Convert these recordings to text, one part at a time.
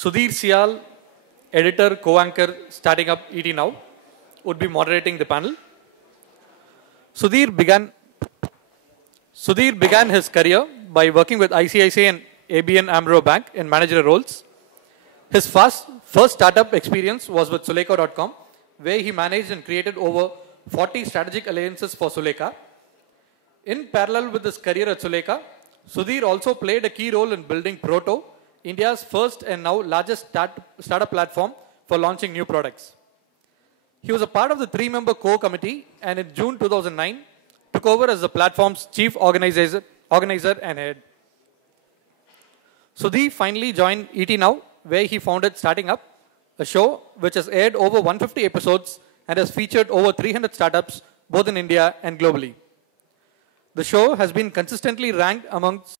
Sudhir Syal, editor, co-anchor, starting up ET Now, would be moderating the panel. Sudhir began his career by working with ICICI and ABN AMRO Bank in managerial roles. His first startup experience was with Sulekha.com, where he managed and created over 40 strategic alliances for Sulekha. In parallel with his career at Sulekha, Sudhir also played a key role in building Proto, India's first and now largest startup platform for launching new products. He was a part of the 3-member core committee and in June 2009 took over as the platform's chief organizer and head. Sudhir finally joined ET Now, where he founded Starting Up, a show which has aired over 150 episodes and has featured over 300 startups both in India and globally. The show has been consistently ranked amongst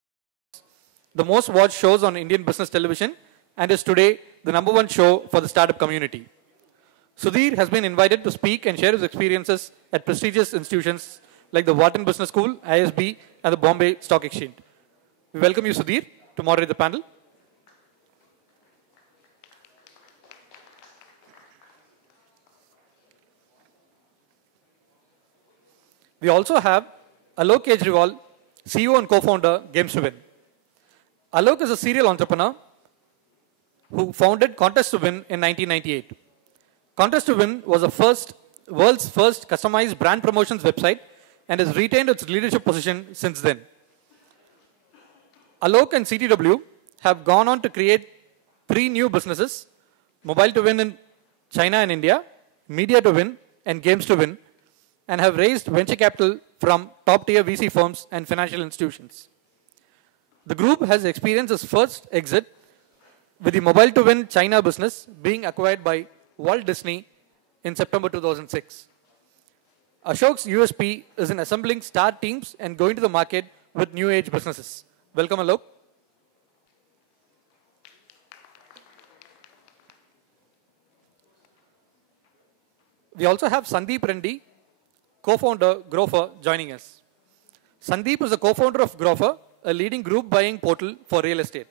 the most watched shows on Indian business television and is today the #1 show for the startup community. Sudhir has been invited to speak and share his experiences at prestigious institutions like the Wharton Business School, ISB, and the Bombay Stock Exchange. We welcome you, Sudhir, to moderate the panel. We also have Alok Kejriwal, CEO and co-founder, Games2Win. Alok is a serial entrepreneur who founded Contest to Win in 1998. Contest to Win was the world's first customized brand promotions website and has retained its leadership position since then. Alok and CTW have gone on to create 3 new businesses: Mobile to Win in China and India, Media to Win, and Games to Win, and have raised venture capital from top-tier VC firms and financial institutions. The group has experienced its first exit with the Mobile to Win China business being acquired by Walt Disney in September 2006. Ashok's USP is in assembling star teams and going to the market with new age businesses. Welcome, Alok. We also have Sandeep Reddy, co-founder Groffr, joining us. Sandeep is the co-founder of Groffr, a leading group buying portal for real estate.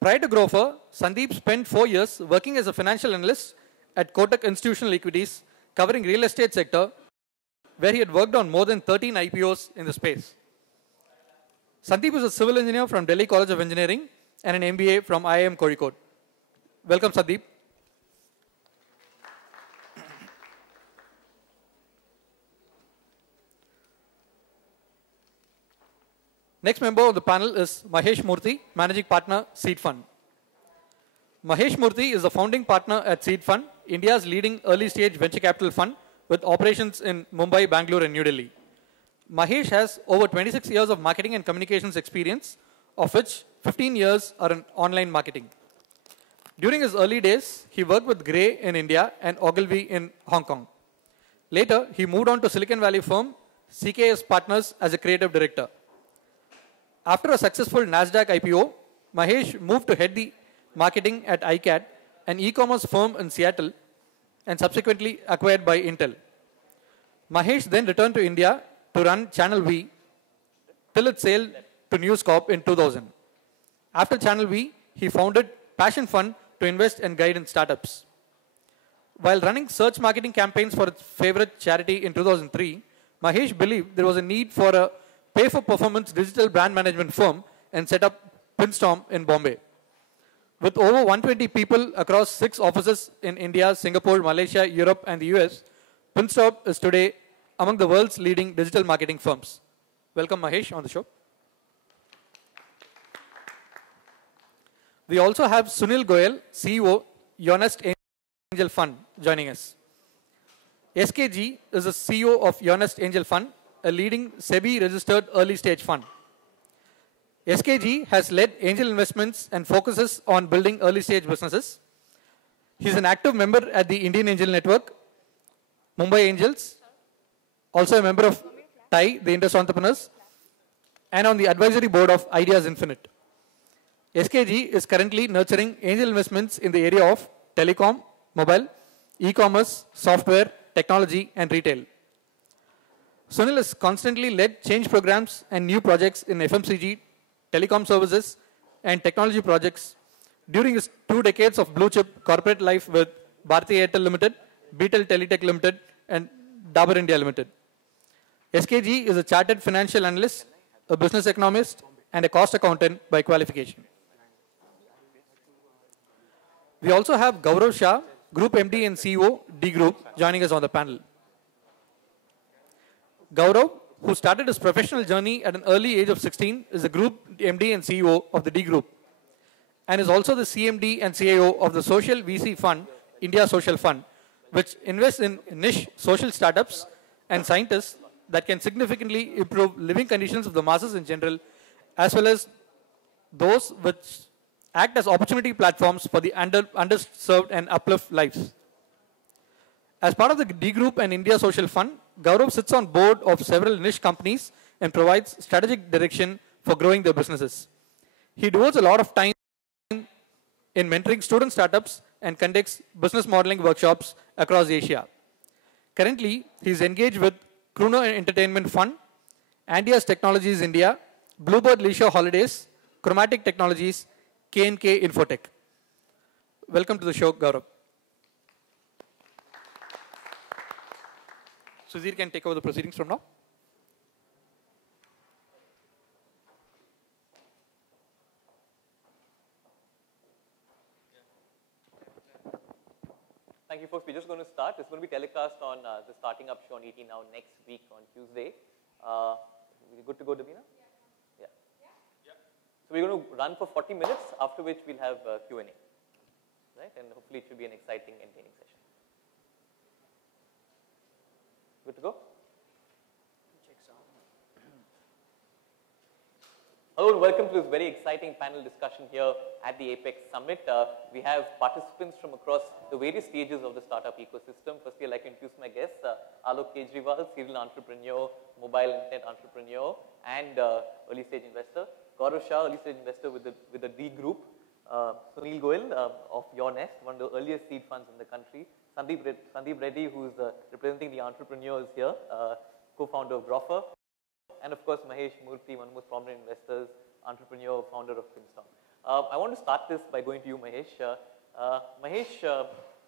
Prior to Groffr, Sandeep spent 4 years working as a financial analyst at Kotak Institutional Equities, covering real estate sector, where he had worked on more than 13 IPOs in the space. Sandeep is a civil engineer from Delhi College of Engineering and an MBA from IIM Kozhikode. Welcome, Sandeep. Next member of the panel is Mahesh Murthy, Managing Partner, Seedfund. Mahesh Murthy is the founding partner at Seedfund, India's leading early-stage venture capital fund with operations in Mumbai, Bangalore, and New Delhi. Mahesh has over 26 years of marketing and communications experience, of which 15 years are in online marketing. During his early days, he worked with Grey in India and Ogilvy in Hong Kong. Later, he moved on to Silicon Valley firm CKS Partners as a creative director. After a successful NASDAQ IPO, Mahesh moved to head the marketing at iCAD, an e-commerce firm in Seattle, and subsequently acquired by Intel. Mahesh then returned to India to run Channel V till its sale to News Corp in 2000. After Channel V, he founded Passion Fund to invest and guide in startups. While running search marketing campaigns for its favorite charity in 2003, Mahesh believed there was a need for a pay-for-performance digital brand management firm and set up Pinstorm in Bombay. With over 120 people across 6 offices in India, Singapore, Malaysia, Europe, and the US, Pinstorm is today among the world's leading digital marketing firms. Welcome, Mahesh, on the show. We also have Sunil Goyal, CEO, YourNest Angel Fund, joining us. SKG is the CEO of YourNest Angel Fund, a leading SEBI-registered early-stage fund. SKG has led angel investments and focuses on building early-stage businesses. He's an active member at the Indian Angel Network, Mumbai Angels, also a member of TIE, the Indus Entrepreneurs, and on the advisory board of Ideas Infinite. SKG is currently nurturing angel investments in the area of telecom, mobile, e-commerce, software, technology, and retail. Sunil has constantly led change programs and new projects in FMCG, telecom services, and technology projects During his 2 decades of blue chip corporate life with Bharti Airtel Limited, Beetel Teletech Limited, and Dabur India Limited. SKG is a chartered financial analyst, a business economist, and a cost accountant by qualification. We also have Gaurav Shah, Group MD and CEO, DeGroup, joining us on the panel. Gaurav, who started his professional journey at an early age of 16, is the Group MD and CEO of the DeGroup, and is also the CMD and CIO of the social VC fund, India Social Fund, which invests in niche social startups and scientists that can significantly improve living conditions of the masses in general, as well as those which act as opportunity platforms for the underserved and uplift lives. As part of the DeGroup and India Social Fund, Gaurav sits on board of several niche companies and provides strategic direction for growing their businesses. He devotes a lot of time in mentoring student startups and conducts business modeling workshops across Asia. Currently, he is engaged with Kruno Entertainment Fund, Andia's Technologies India, Bluebird Leisure Holidays, Chromatic Technologies, K&K Infotech. Welcome to the show, Gaurav. Sudhir can take over the proceedings from now. Thank you, folks. We're just going to start. It's going to be telecast on the Starting Up show on ET Now next week on Tuesday. We're good to go, Davina? Yeah. So we're going to run for 40 minutes, after which we'll have Q&A. Right? And hopefully it should be an exciting, entertaining session. Good to go? Hello and welcome to this very exciting panel discussion here at the APEX Summit. We have participants from across the various stages of the startup ecosystem. Firstly, I'd like to introduce my guests, Alok Kejriwal, serial entrepreneur, mobile internet entrepreneur, and early stage investor. Gaurav Shah, early stage investor with the DeGroup. Sunil Goyal of YourNest, one of the earliest seed funds in the country. Sandeep Reddy, who is representing the entrepreneurs here, co-founder of Groffr. And of course, Mahesh, Murthy, one of the most prominent investors, entrepreneur, founder of Finstorm. I want to start this by going to you, Mahesh. Mahesh,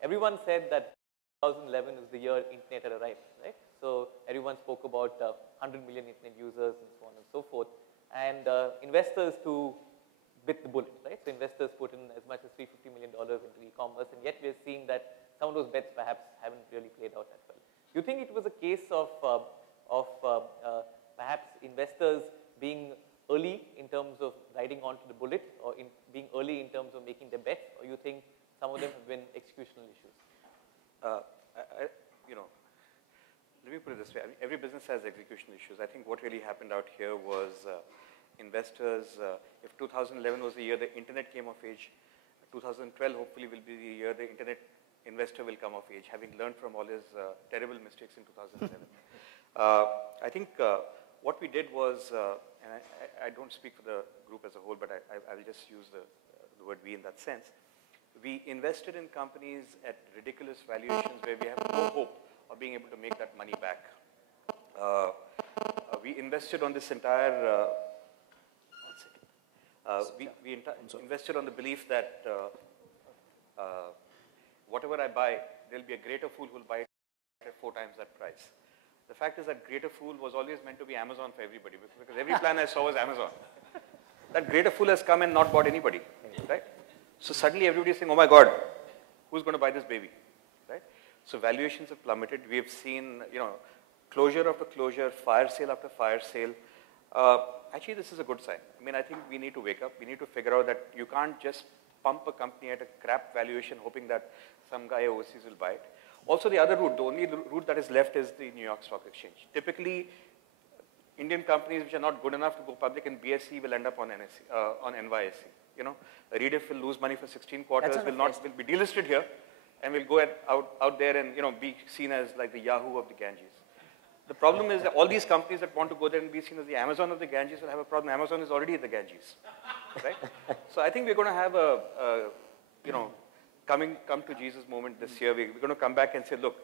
everyone said that 2011 is the year internet had arrived, right? So everyone spoke about 100 million internet users and so on and so forth. And investors too bit the bullet, right? So investors put in as much as $350 million into e-commerce, and yet we're seeing that some of those bets perhaps haven't really played out as well. Do you think it was a case of perhaps investors being early in terms of riding onto the bullet, or being early in terms of making their bets, or you think some of them have been executional issues? Let me put it this way. I mean, every business has execution issues. I think what really happened out here was investors, if 2011 was the year the internet came of age, 2012 hopefully will be the year the internet investor will come of age, having learned from all his terrible mistakes in 2011. I think what we did was, and I don't speak for the group as a whole, but I will just use the word we in that sense. We invested in companies at ridiculous valuations where we have no hope of being able to make that money back. We invested on this entire, we invested on the belief that whatever I buy, there'll be a greater fool who will buy it at 4 times that price. The fact is that greater fool was always meant to be Amazon for everybody, because every plan I saw was Amazon. That greater fool has come and not bought anybody, right? So suddenly everybody is saying, oh my God, who's going to buy this baby, right? So valuations have plummeted. We have seen, closure after closure, fire sale after fire sale. Actually, this is a good sign. I mean, I think we need to wake up. We need to figure out that you can't just pump a company at a crap valuation hoping that some guy overseas will buy it. Also, the other route, the only route that is left is the New York Stock Exchange. Typically, Indian companies which are not good enough to go public in BSE will end up on NYSE. Rediff will lose money for 16 quarters, will be delisted here, and will go out there and be seen as like the Yahoo of the Ganges. The problem is that all these companies that want to go there and be seen as the Amazon of the Ganges will have a problem. Amazon is already at the Ganges, right? So I think we're going to have come to Jesus moment this year. We're going to come back and say, look,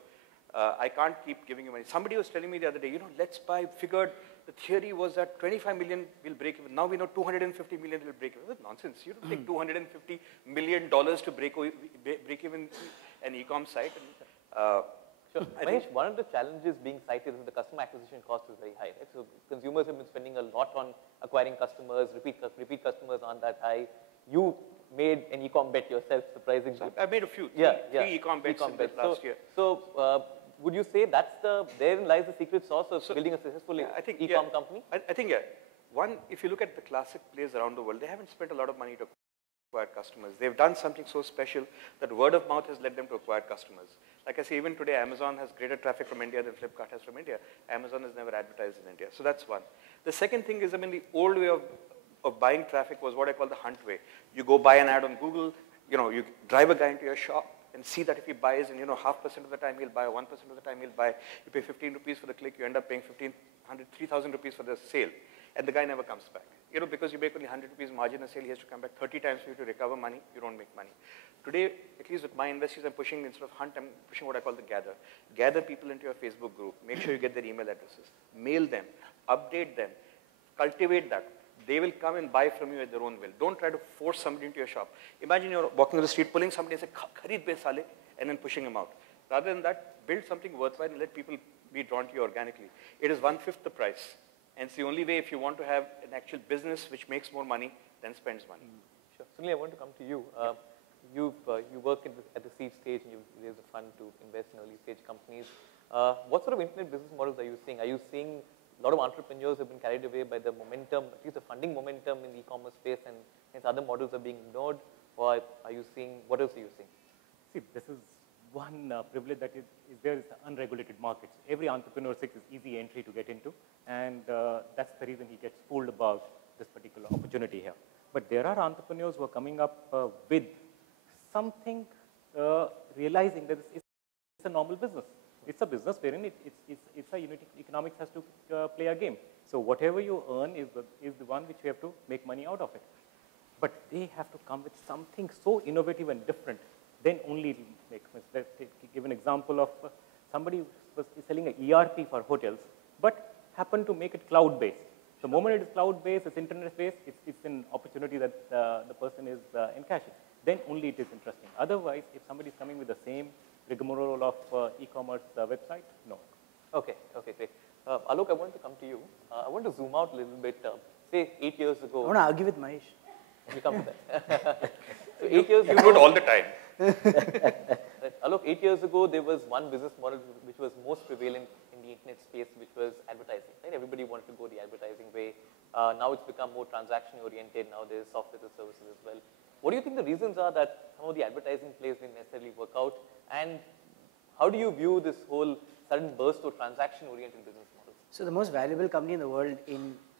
I can't keep giving you money. Somebody was telling me the other day, let's buy, figured The theory was that 25 million will break even. Now we know 250 million will break even. That's nonsense. You don't take $250 million to break even an e-com site. Sure. Mahesh, one of the challenges being cited is the customer acquisition cost is very high. Right? So consumers have been spending a lot on acquiring customers, repeat customers aren't that high. You made an e-com bet yourself, surprisingly. So I made a few, three e-com bets in the last year. So would you say therein lies the secret sauce of building a successful e-com company? I think, one, if you look at the classic players around the world, they haven't spent a lot of money to acquire customers. They've done something so special that word of mouth has led them to acquire customers. Like I say, even today, Amazon has greater traffic from India than Flipkart has from India. Amazon has never advertised in India. So that's one. The second thing is, I mean, the old way of buying traffic was what I call the hunt way. You go buy an ad on Google, you drive a guy into your shop and see that if he buys, and 0.5% of the time he'll buy, 1% of the time he'll buy, you pay 15 rupees for the click, you end up paying 3,000 rupees for the sale, and the guy never comes back. Because you make only 100 rupees margin a sale, he has to come back 30 times for you to recover money, you don't make money. Today, at least with my investees, I'm pushing, instead of hunt, I'm pushing what I call the gather. Gather people into your Facebook group, make sure you get their email addresses, mail them, update them, cultivate that. They will come and buy from you at their own will. Don't try to force somebody into your shop. Imagine you're walking on the street, pulling somebody and say, "Khareed be sale," and then pushing him out. Rather than that, build something worthwhile and let people be drawn to you organically. It is 1/5 the price. And it's the only way if you want to have an actual business which makes more money, then spends money. Sure. Sunil, I want to come to you. You work at the seed stage and you raise a fund to invest in early stage companies. What sort of internet business models are you seeing? Are you seeing a lot of entrepreneurs have been carried away by the momentum, at least the funding momentum in the e-commerce space, and hence other models are being ignored? Or are you seeing, what else are you seeing? See, this is one privilege that is there is unregulated markets. Every entrepreneur seeks easy entry to get into, and that's the reason he gets fooled about this particular opportunity here. But there are entrepreneurs who are coming up with something, realizing that it's a normal business. It's a business wherein it's a unit economics has to play a game. So whatever you earn is the one which you have to make money out of it. But they have to come with something so innovative and different, then only it will make sense. Let's give an example of somebody was selling an ERP for hotels, but happened to make it cloud-based. The moment it is cloud-based, it's internet-based, it's an opportunity that the person is encashing. Then only it is interesting. Otherwise, if somebody is coming with the same rigmarole of e-commerce website, no. Okay, great. Alok, I want to come to you. I want to zoom out a little bit. Say 8 years ago. I want to argue with Mahesh. We come to that. So 8 years ago. You do it all the time. Right. Alok, 8 years ago, there was one business model which was most prevalent in the internet space, which was advertising. Right? Everybody wanted to go the advertising way. Now it's become more transaction-oriented. Now there's software as services as well. What do you think the reasons are that some of the advertising plays didn't necessarily work out? And how do you view this whole sudden burst of transaction-oriented business models? So the most valuable company in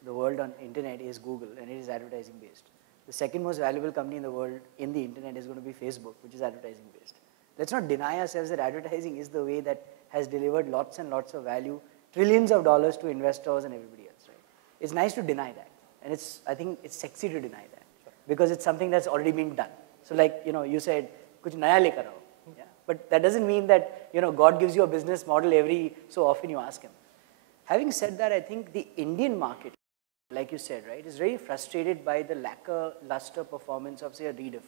the world on internet is Google, and it is advertising-based. The second most valuable company in the world in the internet is going to be Facebook, which is advertising-based. Let's not deny ourselves that advertising is the way that has delivered lots and lots of value, trillions of dollars to investors and everybody else, right? It's nice to deny that, and I think it's sexy to deny that, because it's something that's already been done. So like, you said, kuch naya lekar aao. Yeah? But that doesn't mean that, God gives you a business model every so often you ask him. Having said that, I think the Indian market, like you said, right, is very frustrated by the lackluster performance of, say, a Rediff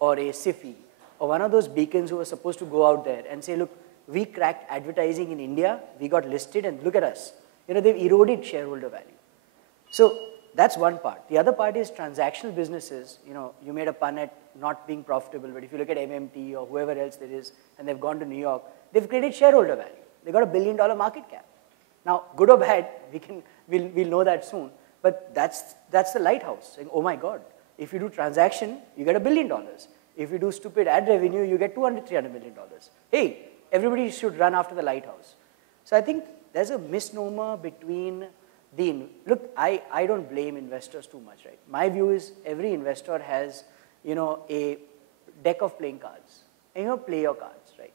or a Sifi or one of those beacons who are supposed to go out there and say, look, we cracked advertising in India, we got listed, and look at us. They've eroded shareholder value. So that's one part. The other part is transactional businesses. You made a pun at not being profitable, but if you look at MMT or whoever else there is, and they've gone to New York, they've created shareholder value. They got $1 billion market cap. Now, good or bad, we'll know that soon. But that's the lighthouse, saying, oh my God, if you do transaction, you get $1 billion. If you do stupid ad revenue, you get $200, $300 million. Hey, everybody should run after the lighthouse. So I think there's a misnomer between look, I don't blame investors too much, right? My view is every investor has, a deck of playing cards, and you play your cards, right?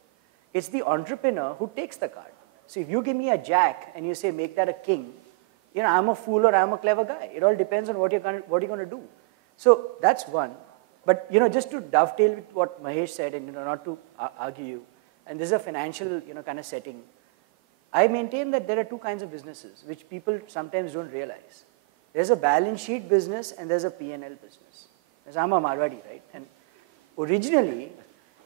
It's the entrepreneur who takes the card. So if you give me a jack and you say, make that a king, I'm a fool or I'm a clever guy. It all depends on what you're going to do. So that's one. But, just to dovetail with what Mahesh said and, not to argue you, and this is a financial, kind of setting, I maintain that there are two kinds of businesses which people sometimes don't realize. There's a balance sheet business and there's a P&L business. Because I'm a Marwadi, right? And originally,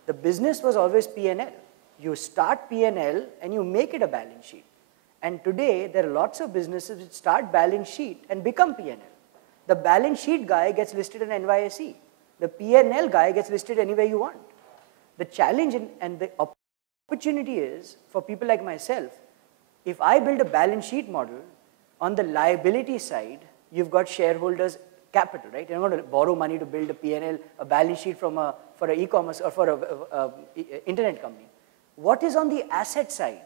the business was always P&L. You start P&L and you make it a balance sheet. And today, there are lots of businesses which start balance sheet and become P&L. The balance sheet guy gets listed in NYSE. The P&L guy gets listed anywhere you want. The challenge and the opportunity is, for people like myself, if I build a balance sheet model, on the liability side, you've got shareholders' capital, right? You're not going to borrow money to build a P&L, a balance sheet for an e-commerce or for an internet company. What is on the asset side?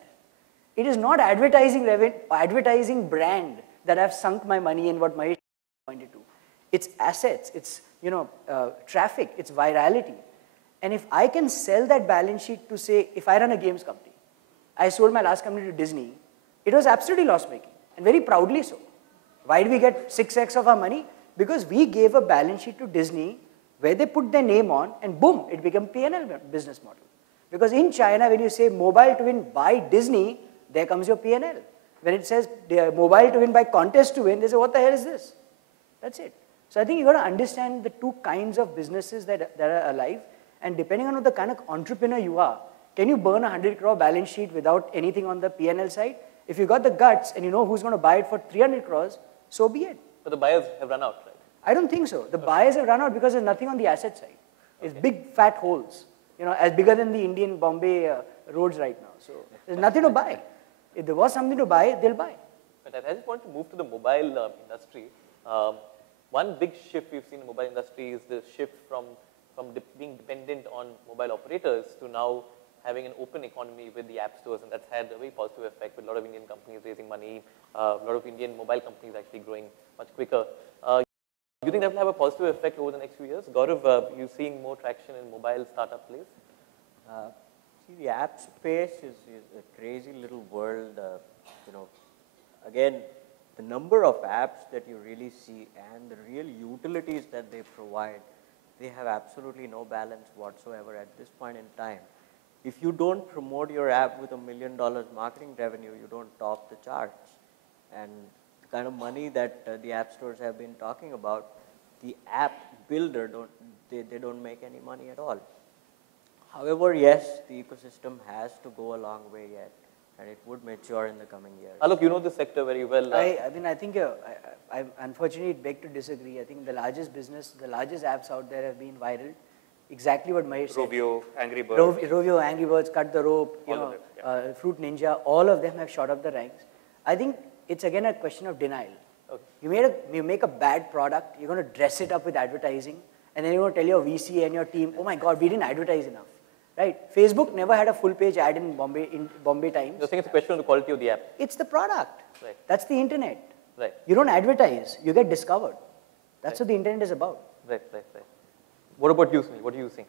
It is not advertising brand that I've sunk my money in, what Mahesh pointed to. It's assets, it's traffic, it's virality. And if I can sell that balance sheet to, say, if I run a games company, I sold my last company to Disney, it was absolutely loss-making, and very proudly so. Why did we get 6x of our money? Because we gave a balance sheet to Disney where they put their name on, and boom, it became P&L business model. Because in China, when you say mobile to win by Disney, there comes your P&L. When it says mobile to win by contest to win, they say, what the hell is this? That's it. So I think you've got to understand the two kinds of businesses that are alive, and depending on the kind of entrepreneur you are, can you burn a 100 crore balance sheet without anything on the P&L side? If you got the guts and you know who's going to buy it for 300 crores, so be it. But the buyers have run out, right? I don't think so. The buyers have run out because there's nothing on the asset side. It's big fat holes, as bigger than the Indian Bombay roads right now. So there's nothing to buy. If there was something to buy, they'll buy. But I just want to move to the mobile industry. One big shift we've seen in the mobile industry is the shift from being dependent on mobile operators to now having an open economy with the app stores, and that's had a very positive effect with a lot of Indian companies raising money, a lot of Indian mobile companies actually growing much quicker. Do you think that will have a positive effect over the next few years? Gaurav, you seeing more traction in mobile startup plays? See, the app space is a crazy little world. Again, the number of apps that you really see and the real utilities that they provide, they have absolutely no balance whatsoever at this point in time. If you don't promote your app with $1 million marketing revenue, you don't top the charts. And the kind of money that the app stores have been talking about, the app builder, they don't make any money at all. However, yes, the ecosystem has to go a long way yet, and it would mature in the coming years. Alok, you know the sector very well. I think I unfortunately beg to disagree. I think the largest apps out there have been viral. Exactly what Mahesh said. Rovio, Angry Birds. Rovio, Angry Birds, Cut the Rope, Fruit Ninja, all of them have shot up the ranks. I think it's again a question of denial. Okay. You make a bad product, you're going to dress it up with advertising, and then you're going to tell your VC and your team, oh my God, we didn't advertise enough. Right? Facebook never had a full-page ad in Bombay Times. You're saying it's a question of the quality of the app. It's the product. Right. That's the internet. Right. You don't advertise, you get discovered. That's what the internet is about. Right. What about you, Sunil? What do you think?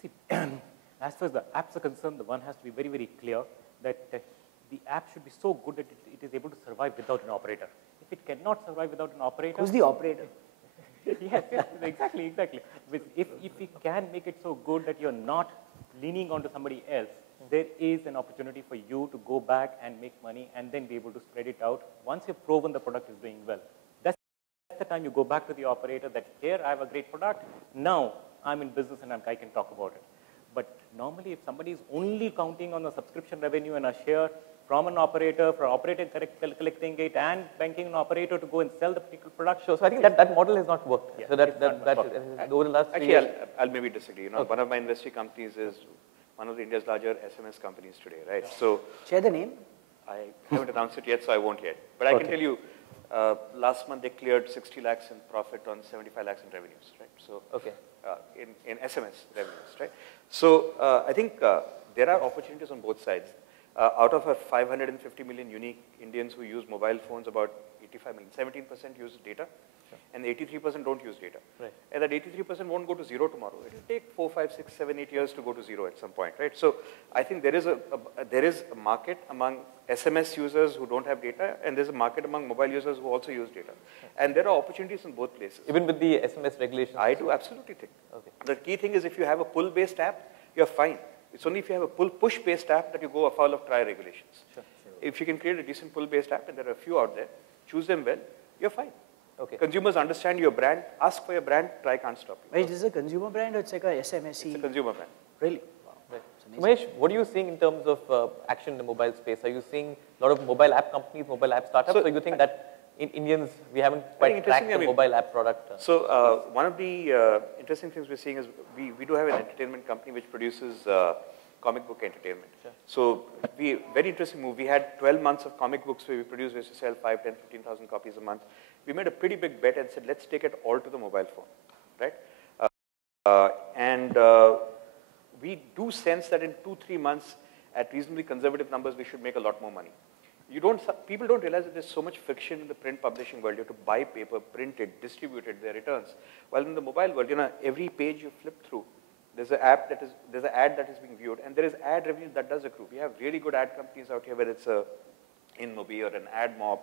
See, as far as the apps are concerned, the one has to be very, very clear that the app should be so good that it is able to survive without an operator. If it cannot survive without an operator... Who's the operator? Yes, exactly. If we can make it so good that you're not leaning onto somebody else, there is an opportunity for you to go back and make money and then be able to spread it out once you've proven the product is doing well. That's the time you go back to the operator that here I have a great product, now I'm in business and I can talk about it. But normally if somebody is only counting on the subscription revenue and a share from an operator, for operator collecting it and banking an operator to go and sell the particular product. So I think that model has not worked. Yeah, so over the last 3 years. I'll maybe disagree. One of my industry companies is one of India's larger SMS companies today, right? So share the name. I haven't announced it yet, so I won't yet. But I can tell you, last month they cleared 60 lakhs in profit on 75 lakhs in revenues, right? So in SMS revenues, right? So I think there are opportunities on both sides. Out of our 550 million unique Indians who use mobile phones, about 85 million, 17% use data, and 83% don't use data. Right. And that 83% won't go to zero tomorrow. It will take 4, 5, 6, 7, 8 years to go to zero at some point, right? So I think there is a market among SMS users who don't have data, and there's a market among mobile users who also use data. And there are opportunities in both places. Even with the SMS regulations? I do absolutely think. Okay. The key thing is if you have a pull-based app, you're fine. It's only if you have a push-based app that you go afoul of prior regulations. Sure. if you can create a decent pull-based app, and there are a few out there, choose them well, you're fine. Okay. Consumers understand your brand, ask for your brand, try can't stop you. Wait, is this a consumer brand or it's like a SMSE? It's a consumer brand. Really? Right. Mahesh, what are you seeing in terms of action in the mobile space? Are you seeing a lot of mobile app companies, mobile app startups, or you think that in Indians, we haven't quite cracked the mobile app product? So one of the interesting things we're seeing is we do have an entertainment company which produces comic book entertainment. Sure. So very interesting move. We had 12 months of comic books where we produced, we used to sell 5, 10, 15,000 copies a month. We made a pretty big bet and said, let's take it all to the mobile phone, right? We do sense that in 2-3 months, at reasonably conservative numbers, we should make a lot more money. People don't realize that there's so much friction in the print publishing world. You have to buy paper, print it, distribute it, their returns. While in the mobile world, every page you flip through, there's an ad that is being viewed, and there is ad revenue that does accrue. We have really good ad companies out here, whether it's a InMobi or an AdMob.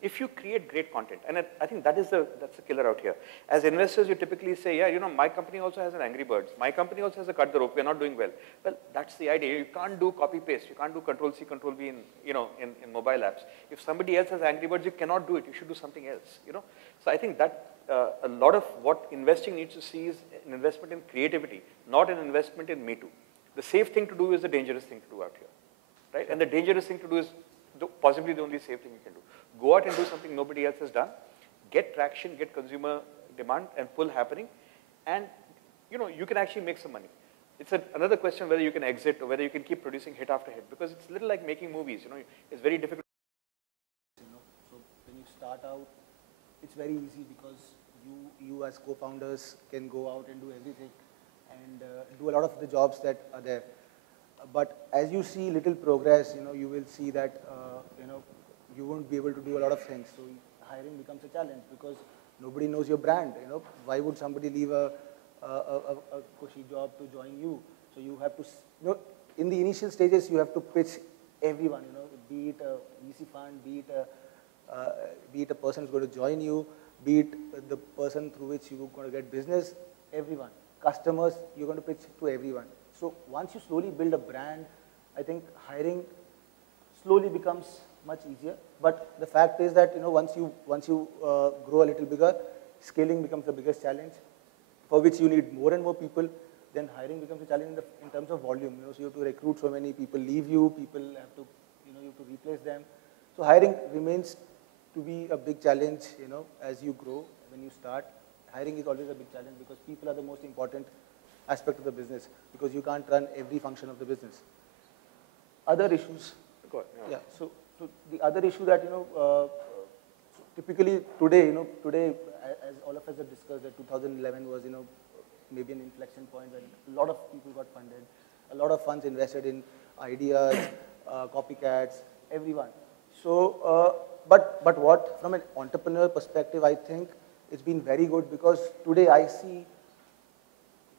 If you create great content, and I think that's the killer out here. As investors, you typically say, yeah, my company also has an Angry Birds. My company also has a Cut the Rope. We're not doing well. Well, that's the idea. You can't do copy paste. You can't do Control-C, Control-V in mobile apps. If somebody else has Angry Birds, you cannot do it. You should do something else. So I think that a lot of what investing needs to see is an investment in creativity, not an investment in me too. The safe thing to do is the dangerous thing to do out here, right? And the dangerous thing to do is possibly the only safe thing you can do. Go out and do something nobody else has done, get traction, get consumer demand and pull happening, and you can actually make some money. It's another question whether you can exit or whether you can keep producing hit after hit, because it's a little like making movies. It's very difficult. So when you start out, it's very easy because you as co-founders can go out and do everything and do a lot of the jobs that are there. But as you see little progress, you will see that you won't be able to do a lot of things. So hiring becomes a challenge because nobody knows your brand. Why would somebody leave a cushy job to join you? So you have to, in the initial stages, you have to pitch everyone. Be it a VC fund, be it a person who's going to join you, be it the person through which you're going to get business. Everyone, customers, you're going to pitch to everyone. So once you slowly build a brand, I think hiring slowly becomes much easier. But the fact is that once you grow a little bigger, scaling becomes the biggest challenge, for which you need more and more people. Then hiring becomes a challenge in terms of volume. So you have to recruit so many people, leave you, people have to you have to replace them. So hiring remains to be a big challenge. As you grow, when you start, hiring is always a big challenge because people are the most important aspect of the business, because you can't run every function of the business. Other issues. Yeah. So the other issue that typically today, as all of us have discussed, that 2011 was maybe an inflection point when a lot of people got funded, a lot of funds invested in ideas, copycats, everyone. So, but what from an entrepreneur perspective, I think it's been very good because today I see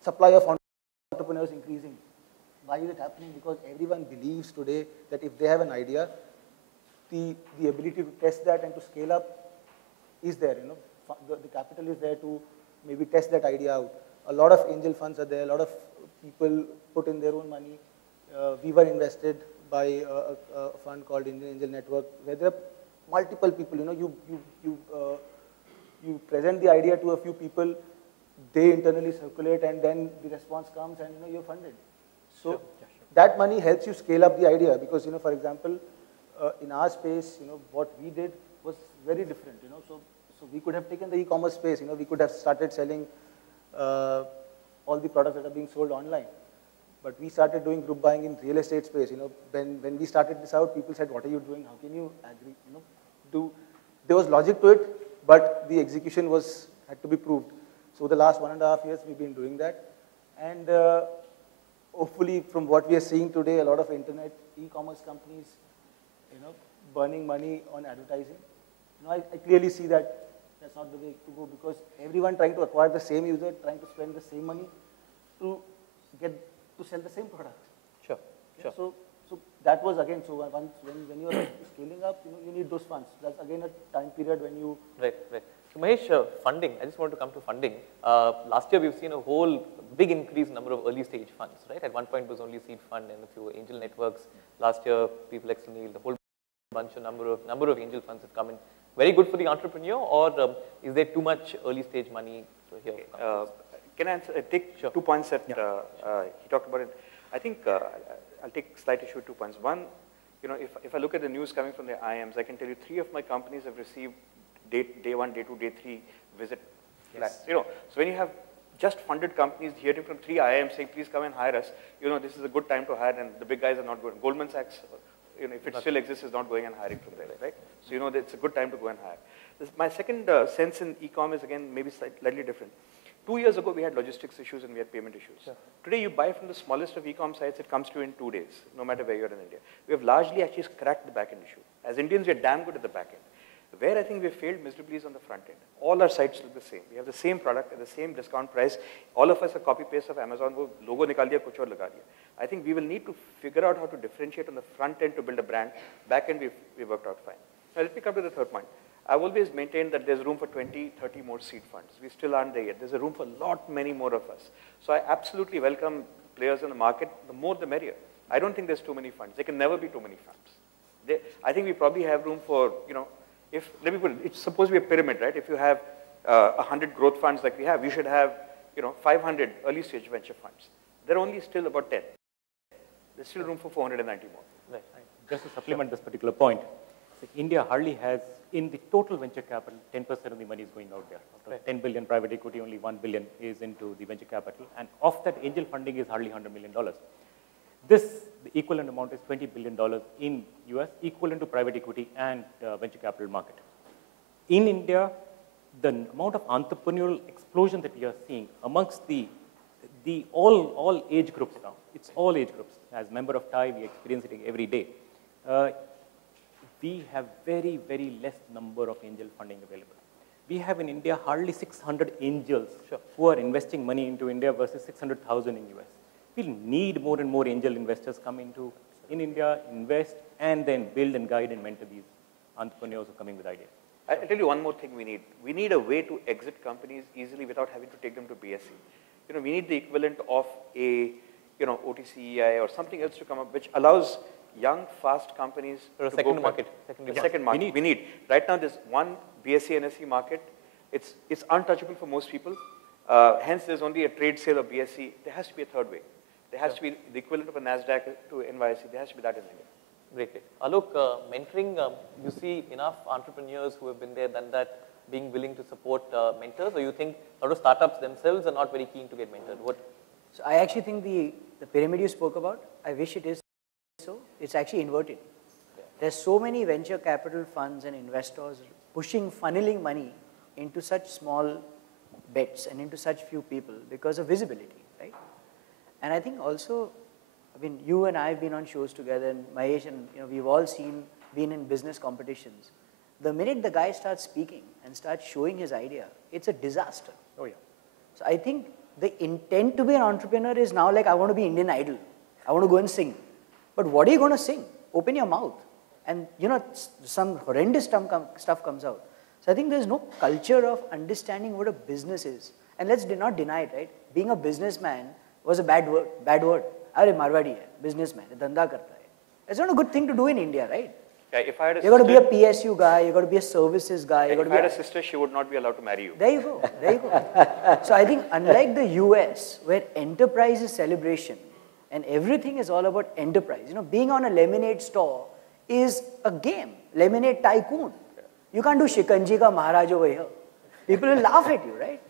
supply of entrepreneurs increasing. Why is it happening? Because everyone believes today that if they have an idea, the ability to test that and to scale up is there. The capital is there to maybe test that idea out. A lot of angel funds are there. A lot of people put in their own money. We were invested by a fund called Indian Angel Network, where there are multiple people. You present the idea to a few people, they internally circulate, and then the response comes, and you're funded. So that money helps you scale up the idea because for example, in our space, what we did was very different. So we could have taken the e-commerce space. We could have started selling all the products that are being sold online. But we started doing group buying in real estate space. When we started this out, people said, "What are you doing? How can you agree?" There was logic to it, but the execution had to be proved. So the last 1.5 years, we've been doing that, and hopefully, from what we are seeing today, a lot of internet e-commerce companies, burning money on advertising. I clearly see that that's not the way to go because everyone trying to acquire the same user, trying to spend the same money to sell the same product. Sure. So that was again, so when you are scaling up, you need those funds. That's again a time period when you... Right. So Mahesh, funding, I just want to come to funding. Last year we've seen a whole big increase in number of early stage funds, right? At one point it was only seed fund and a few angel networks. Last year, people like Sunil, the whole bunch of number of angel funds have come in. Very good for the entrepreneur, or is there too much early stage money here? Can I answer, take 2 points that he talked about it. I think I'll take slight issue with 2 points. One, you know, if I look at the news coming from the IMs, I can tell you 3 of my companies have received day 1, day 2, day 3 visit plans. You know, so when you have just funded companies hearing from 3 IMs saying, please come and hire us, you know, this is a good time to hire, and the big guys are not going. Goldman Sachs, you know, if it still exists, is not going and hiring from there, right? So, you know, it's a good time to go and hire. My second sense in e-com is, again, maybe slightly different. 2 years ago, we had logistics issues and we had payment issues. Sure. Today, you buy from the smallest of e-com sites, it comes to you in 2 days, no matter where you're in India. We have largely actually cracked the back-end issue. As Indians, we're damn good at the back-end. Where I think we failed miserably is on the front end. All our sites look the same. We have the same product at the same discount price. All of us are copy-paste of Amazon. Wo logo nikal diya, kuch aur laga diya. I think we will need to figure out how to differentiate on the front end to build a brand. Back end, we worked out fine. Now, let me come to the third point. I've always maintained that there's room for 20, 30 more seed funds. We still aren't there yet. There's a room for many more of us. So I absolutely welcome players in the market. The more, the merrier. I don't think there's too many funds. There can never be too many funds. I think we probably have room for, you know, let me put it, it's supposed to be a pyramid, right? If you have 100 growth funds like we have, you should have, you know, 500 early stage venture funds. There are only still about 10. There's still room for 490 more. Right. Just to supplement this particular point, so India hardly has, in the total venture capital, 10% of the money is going out there. Right. 10 billion private equity, only 1 billion is into the venture capital. And of that, angel funding is hardly $100 million. The equivalent amount is $20 billion in US, equivalent to private equity and venture capital market. In India, the amount of entrepreneurial explosion that we are seeing amongst all age groups now, it's all age groups. As member of TIE, we experience it every day. We have very, very less number of angel funding available. We have in India hardly 600 angels who are investing money into India versus 600,000 in US. We'll need more and more angel investors come in India, invest, and then build and guide and mentor these entrepreneurs who are coming with ideas. I'll tell you one more thing we need. We need a way to exit companies easily without having to take them to BSE. You know, we need the equivalent of a, you know, OTCEI or something else to come up, which allows young, fast companies or a to second go market. Second market. We need. Right now, there's one BSE NSE market. It's untouchable for most people. Hence, there's only a trade sale of BSE. There has to be a third way. There has to be the equivalent of a NASDAQ to NYSE. There has to be that in India. Great. Alok, mentoring, you see enough entrepreneurs who have been there, done that, being willing to support mentors, or you think a lot of startups themselves are not very keen to get mentored? What? So I actually think the pyramid you spoke about, I wish it is so. It's actually inverted. Yeah. There's so many venture capital funds and investors funneling money into such small bets and into such few people because of visibility, right? And I think also, I mean, you and I have been on shows together, and Mahesh, and you know, we've all been in business competitions. The minute the guy starts speaking and starts showing his idea, it's a disaster. Oh yeah. So I think the intent to be an entrepreneur is now like, I want to be Indian Idol. I want to go and sing. But what are you going to sing? Open your mouth. And you know, some horrendous stuff comes out. So I think there's no culture of understanding what a business is. And let's not deny it, right? Being a businessman was a bad word. Are Marwadi hai, businessman, dhanda karta hai. It's not a good thing to do in India, right? Yeah, if I had a sister, you got to be a PSU guy, you got to be a services guy. If I had a sister, she would not be allowed to marry you. There you go. There you go. So I think unlike the US, where enterprise is celebration and everything is all about enterprise, you know, being on a lemonade store is a game. Lemonade tycoon. You can't do shikanji ka Maharaj over here. People will laugh at you, right?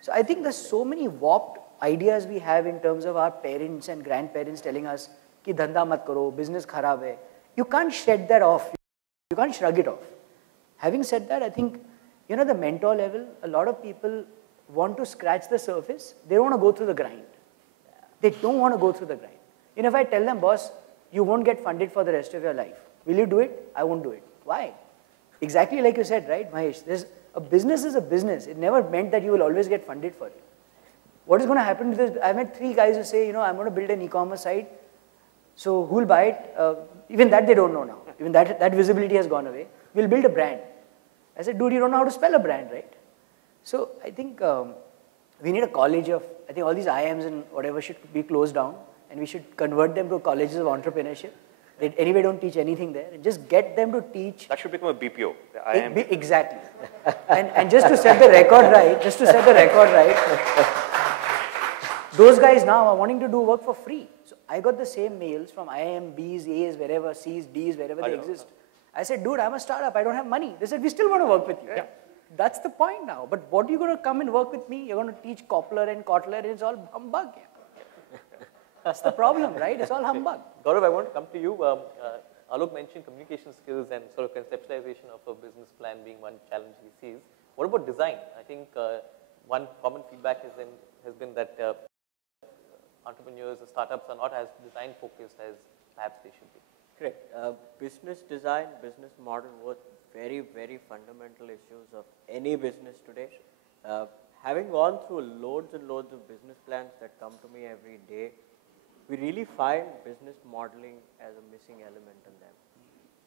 So I think there's so many warped ideas we have in terms of our parents and grandparents telling us ki dhanda mat karo, business kharab hai. You can't shed that off. You can't shrug it off. Having said that, I think, you know, the mentor level, a lot of people want to scratch the surface. They don't want to go through the grind. They don't want to go through the grind. You know, if I tell them, boss, you won't get funded for the rest of your life. Will you do it? I won't do it. Why? Exactly like you said, right, Mahesh? A business is a business. It never meant that you will always get funded for it. What is going to happen to this? I met 3 guys who say, you know, I'm going to build an e-commerce site. So who will buy it? Even that they don't know now. Even that visibility has gone away. We'll build a brand. I said, dude, you don't know how to spell a brand, right? So I think We need a college of, I think all these IIMs and whatever should be closed down, and we should convert them to colleges of entrepreneurship. They anyway don't teach anything there. Just get them to teach. That should become a BPO. The IIM. Exactly. and just to set the record right, those guys now are wanting to do work for free. So I got the same mails from IIM, Bs, As, wherever, Cs, Ds, wherever they exist. I said, dude, I'm a startup. I don't have money. They said, we still want to work with you. Yeah. That's the point now. But what are you going to come and work with me? You're going to teach Koppler and Kotler. It's all humbug. That's the problem, right? It's all humbug. Gaurav, I want to come to you. Alok mentioned communication skills and sort of conceptualization of a business plan being one challenge he sees. What about design? I think one common feedback has been that entrepreneurs or startups are not as design focused as perhaps they should be. Correct. Business design, business model were very, very fundamental issues of any business today. Having gone through loads and loads of business plans that come to me every day, we really find business modeling as a missing element in them.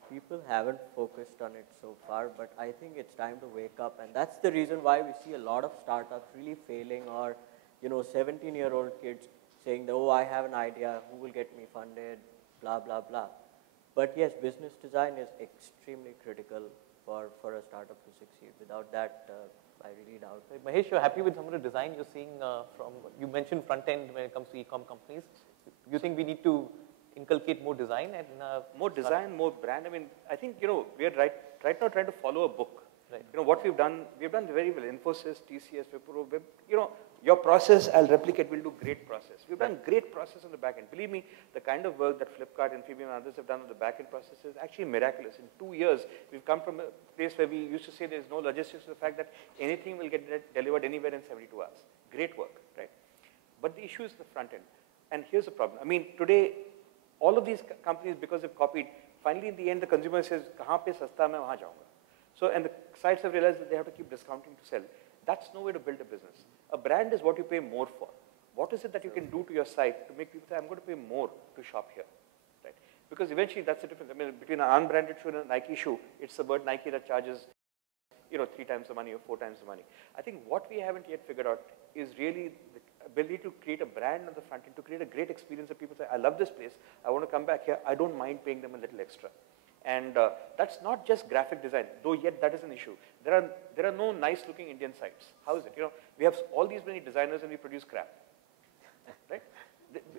People haven't focused on it so far, but I think it's time to wake up, and that's the reason why we see a lot of startups really failing, or 17-year-old kids saying, oh, I have an idea, who will get me funded, blah, blah, blah. But yes, business design is extremely critical for a startup to succeed. Without that, I really doubt it. Mahesh, you're happy with some of the design you're seeing you mentioned front end when it comes to e-com companies. You think we need to inculcate more design? And more design, more brand. I mean, I think, we are right now trying to follow a book. Right. What we've done very well. Infosys, TCS, Wipro, your process, I'll replicate, we'll do great process. We've done great process on the back end. Believe me, the kind of work that Flipkart, Infibeam and others have done on the back end process is actually miraculous. In 2 years, we've come from a place where we used to say there's no logistics to the fact that anything will get delivered anywhere in 72 hours. Great work, right? But the issue is the front end. And here's the problem. I mean, today, all of these companies, because they've copied, finally in the end, the consumer says, kahan pe sasta main wahan jaunga. So, and the sites have realized that they have to keep discounting to sell. That's no way to build a business. A brand is what you pay more for. What is it that you can do to your site to make people say, I'm going to pay more to shop here, right? Because eventually that's the difference. I mean, between an unbranded shoe and a Nike shoe, it's the bird Nike that charges, 3 times the money or 4 times the money. I think what we haven't yet figured out is really the ability to create a brand on the front end, to create a great experience that people say, I love this place, I want to come back here, I don't mind paying them a little extra. And that's not just graphic design, though yet that is an issue. There are no nice looking Indian sites. How is it? We have all these many designers and we produce crap, right?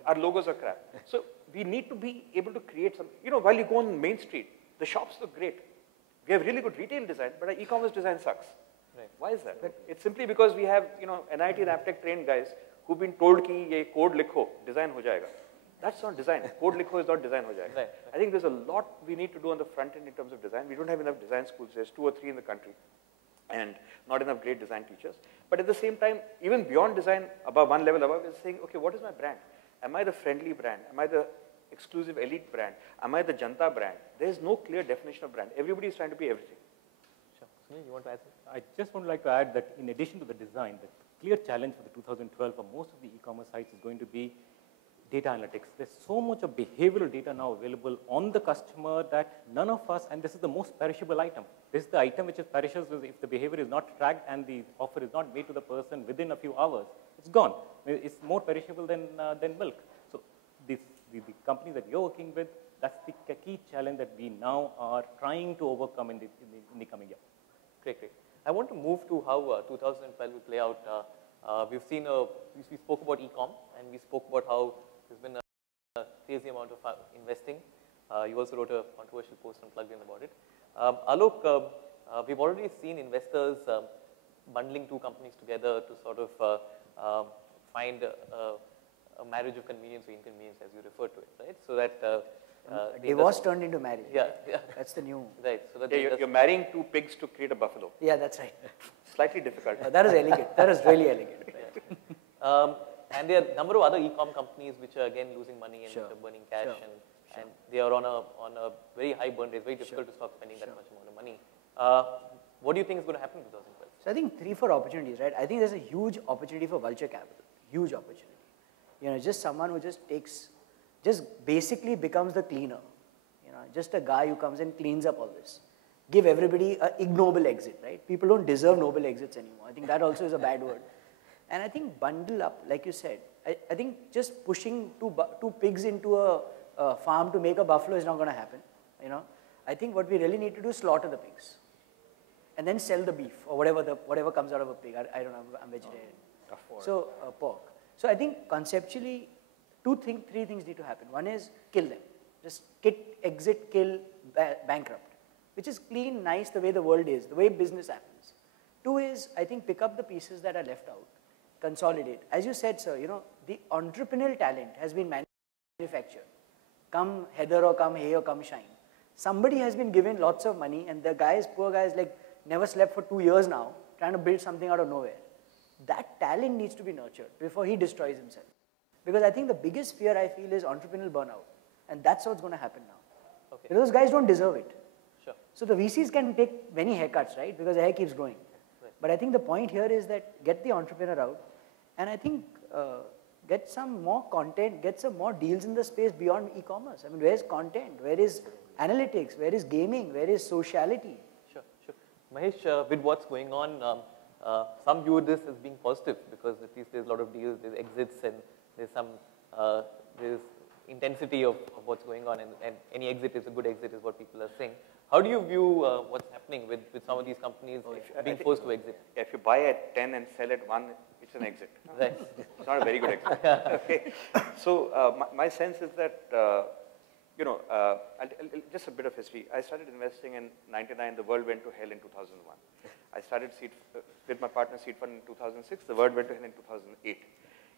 Our logos are crap. So we need to be able to create some, while you go on Main Street, the shops look great. We have really good retail design, but our e-commerce design sucks. Right. Why is that? It's simply because we have, NIT and APTEC trained guys who've been told ki ye code likho, design ho jayega. That's not design. Code likho is not design ho jayega. Right. I think there's a lot we need to do on the front end in terms of design. We don't have enough design schools. There's 2 or 3 in the country and not enough great design teachers. But at the same time, even beyond design, above one level above, is saying, okay, what is my brand? Am I the friendly brand? Am I the exclusive elite brand? Am I the Janta brand? There's no clear definition of brand. Everybody is trying to be everything. Sure. Sunil, you want to add something? I just would like to add that in addition to the design, the clear challenge for the 2012 for most of the e-commerce sites is going to be data analytics. There's so much of behavioral data now available on the customer that none of us, and this is the most perishable item. This is the item which is perishes if the behavior is not tracked and the offer is not made to the person within a few hours. It's gone. It's more perishable than milk. So the companies that you're working with, that's the key challenge that we now are trying to overcome in the coming year. Great, great. I want to move to how 2012 will play out. We've seen, we spoke about e-com and we spoke about how there's been a crazy amount of investing. You also wrote a controversial post on Plugged In about it. Alok, we've already seen investors bundling 2 companies together to sort of find a marriage of convenience or inconvenience, as you refer to it, right? So that divorce turned into marriage. Yeah, yeah. That's the new. Right. So that you're marrying 2 pigs to create a buffalo. Yeah, that's right. Slightly difficult. That is elegant. That is really elegant. Right. And there are a number of other e-com companies which are again losing money and which are burning cash, and they are on a very high burn rate. It's very difficult to stop spending that much amount of money. What do you think is going to happen in 2012? So I think 3-4 opportunities, right? I think there's a huge opportunity for vulture capital. Huge opportunity. Just someone who just basically becomes the cleaner. Just a guy who comes and cleans up all this. Give everybody an ignoble exit, right? People don't deserve noble exits anymore. I think that also is a bad word. And I think bundle up, like you said. I think just pushing two pigs into a farm to make a buffalo is not going to happen. You know, I think what we really need to do is slaughter the pigs, and then sell the beef or whatever comes out of a pig. I don't know. I'm vegetarian. So pork. So I think conceptually, three things need to happen. One is kill them. Just exit, kill, bankrupt, which is clean, nice, the way the world is, the way business happens. Two is, I think, pick up the pieces that are left out, consolidate. As you said, sir, you know, the entrepreneurial talent has been manufactured. Come hither or come here or come shine. Somebody has been given lots of money, and the poor guy is like never slept for 2 years now, trying to build something out of nowhere. That talent needs to be nurtured before he destroys himself. Because I think the biggest fear I feel is entrepreneurial burnout. And that's what's going to happen now. Okay. Those guys don't deserve it. Sure. So the VCs can take many haircuts, right? Because the hair keeps growing. Right. But I think the point here is that get the entrepreneur out, and I think get some more content, get some more deals in the space beyond e-commerce. I mean, where is content? Where is analytics? Where is gaming? Where is sociality? Sure, sure. Mahesh, with what's going on, some view this as being positive because at least there's a lot of deals, there's exits, and there's some there's intensity of what's going on, and any exit is a good exit is what people are saying. How do you view what's happening with some of these companies being forced to exit? If you buy at 10 and sell at 1, it's an exit. Right. It's not a very good exit. Okay. So my sense is that, you know, just a bit of history. I started investing in 99. The world went to hell in 2001. I started with my partner Seedfund in 2006. The world went to hell in 2008.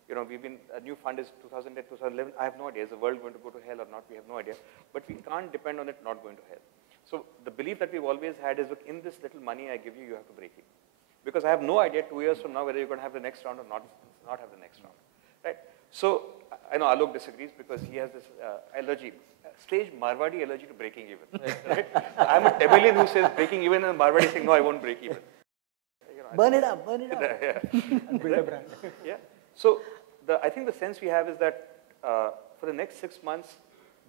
You know, a new fund is 2010, 2011. I have no idea. Is the world going to go to hell or not? We have no idea. But we can't depend on it not going to hell. So the belief that we've always had is, look, in this little money I give you, you have to break it. Because I have no idea 2 years from now whether you're going to have the next round or not have the next round. Right? So I know Alok disagrees because he has this allergy, strange Marwadi allergy to breaking even. Right? I'm a Tamilian who says breaking even, and Marwadi saying, no, I won't break even. You know, burn it up. Yeah. And build a brand. Yeah. So I think the sense we have is that for the next 6 months,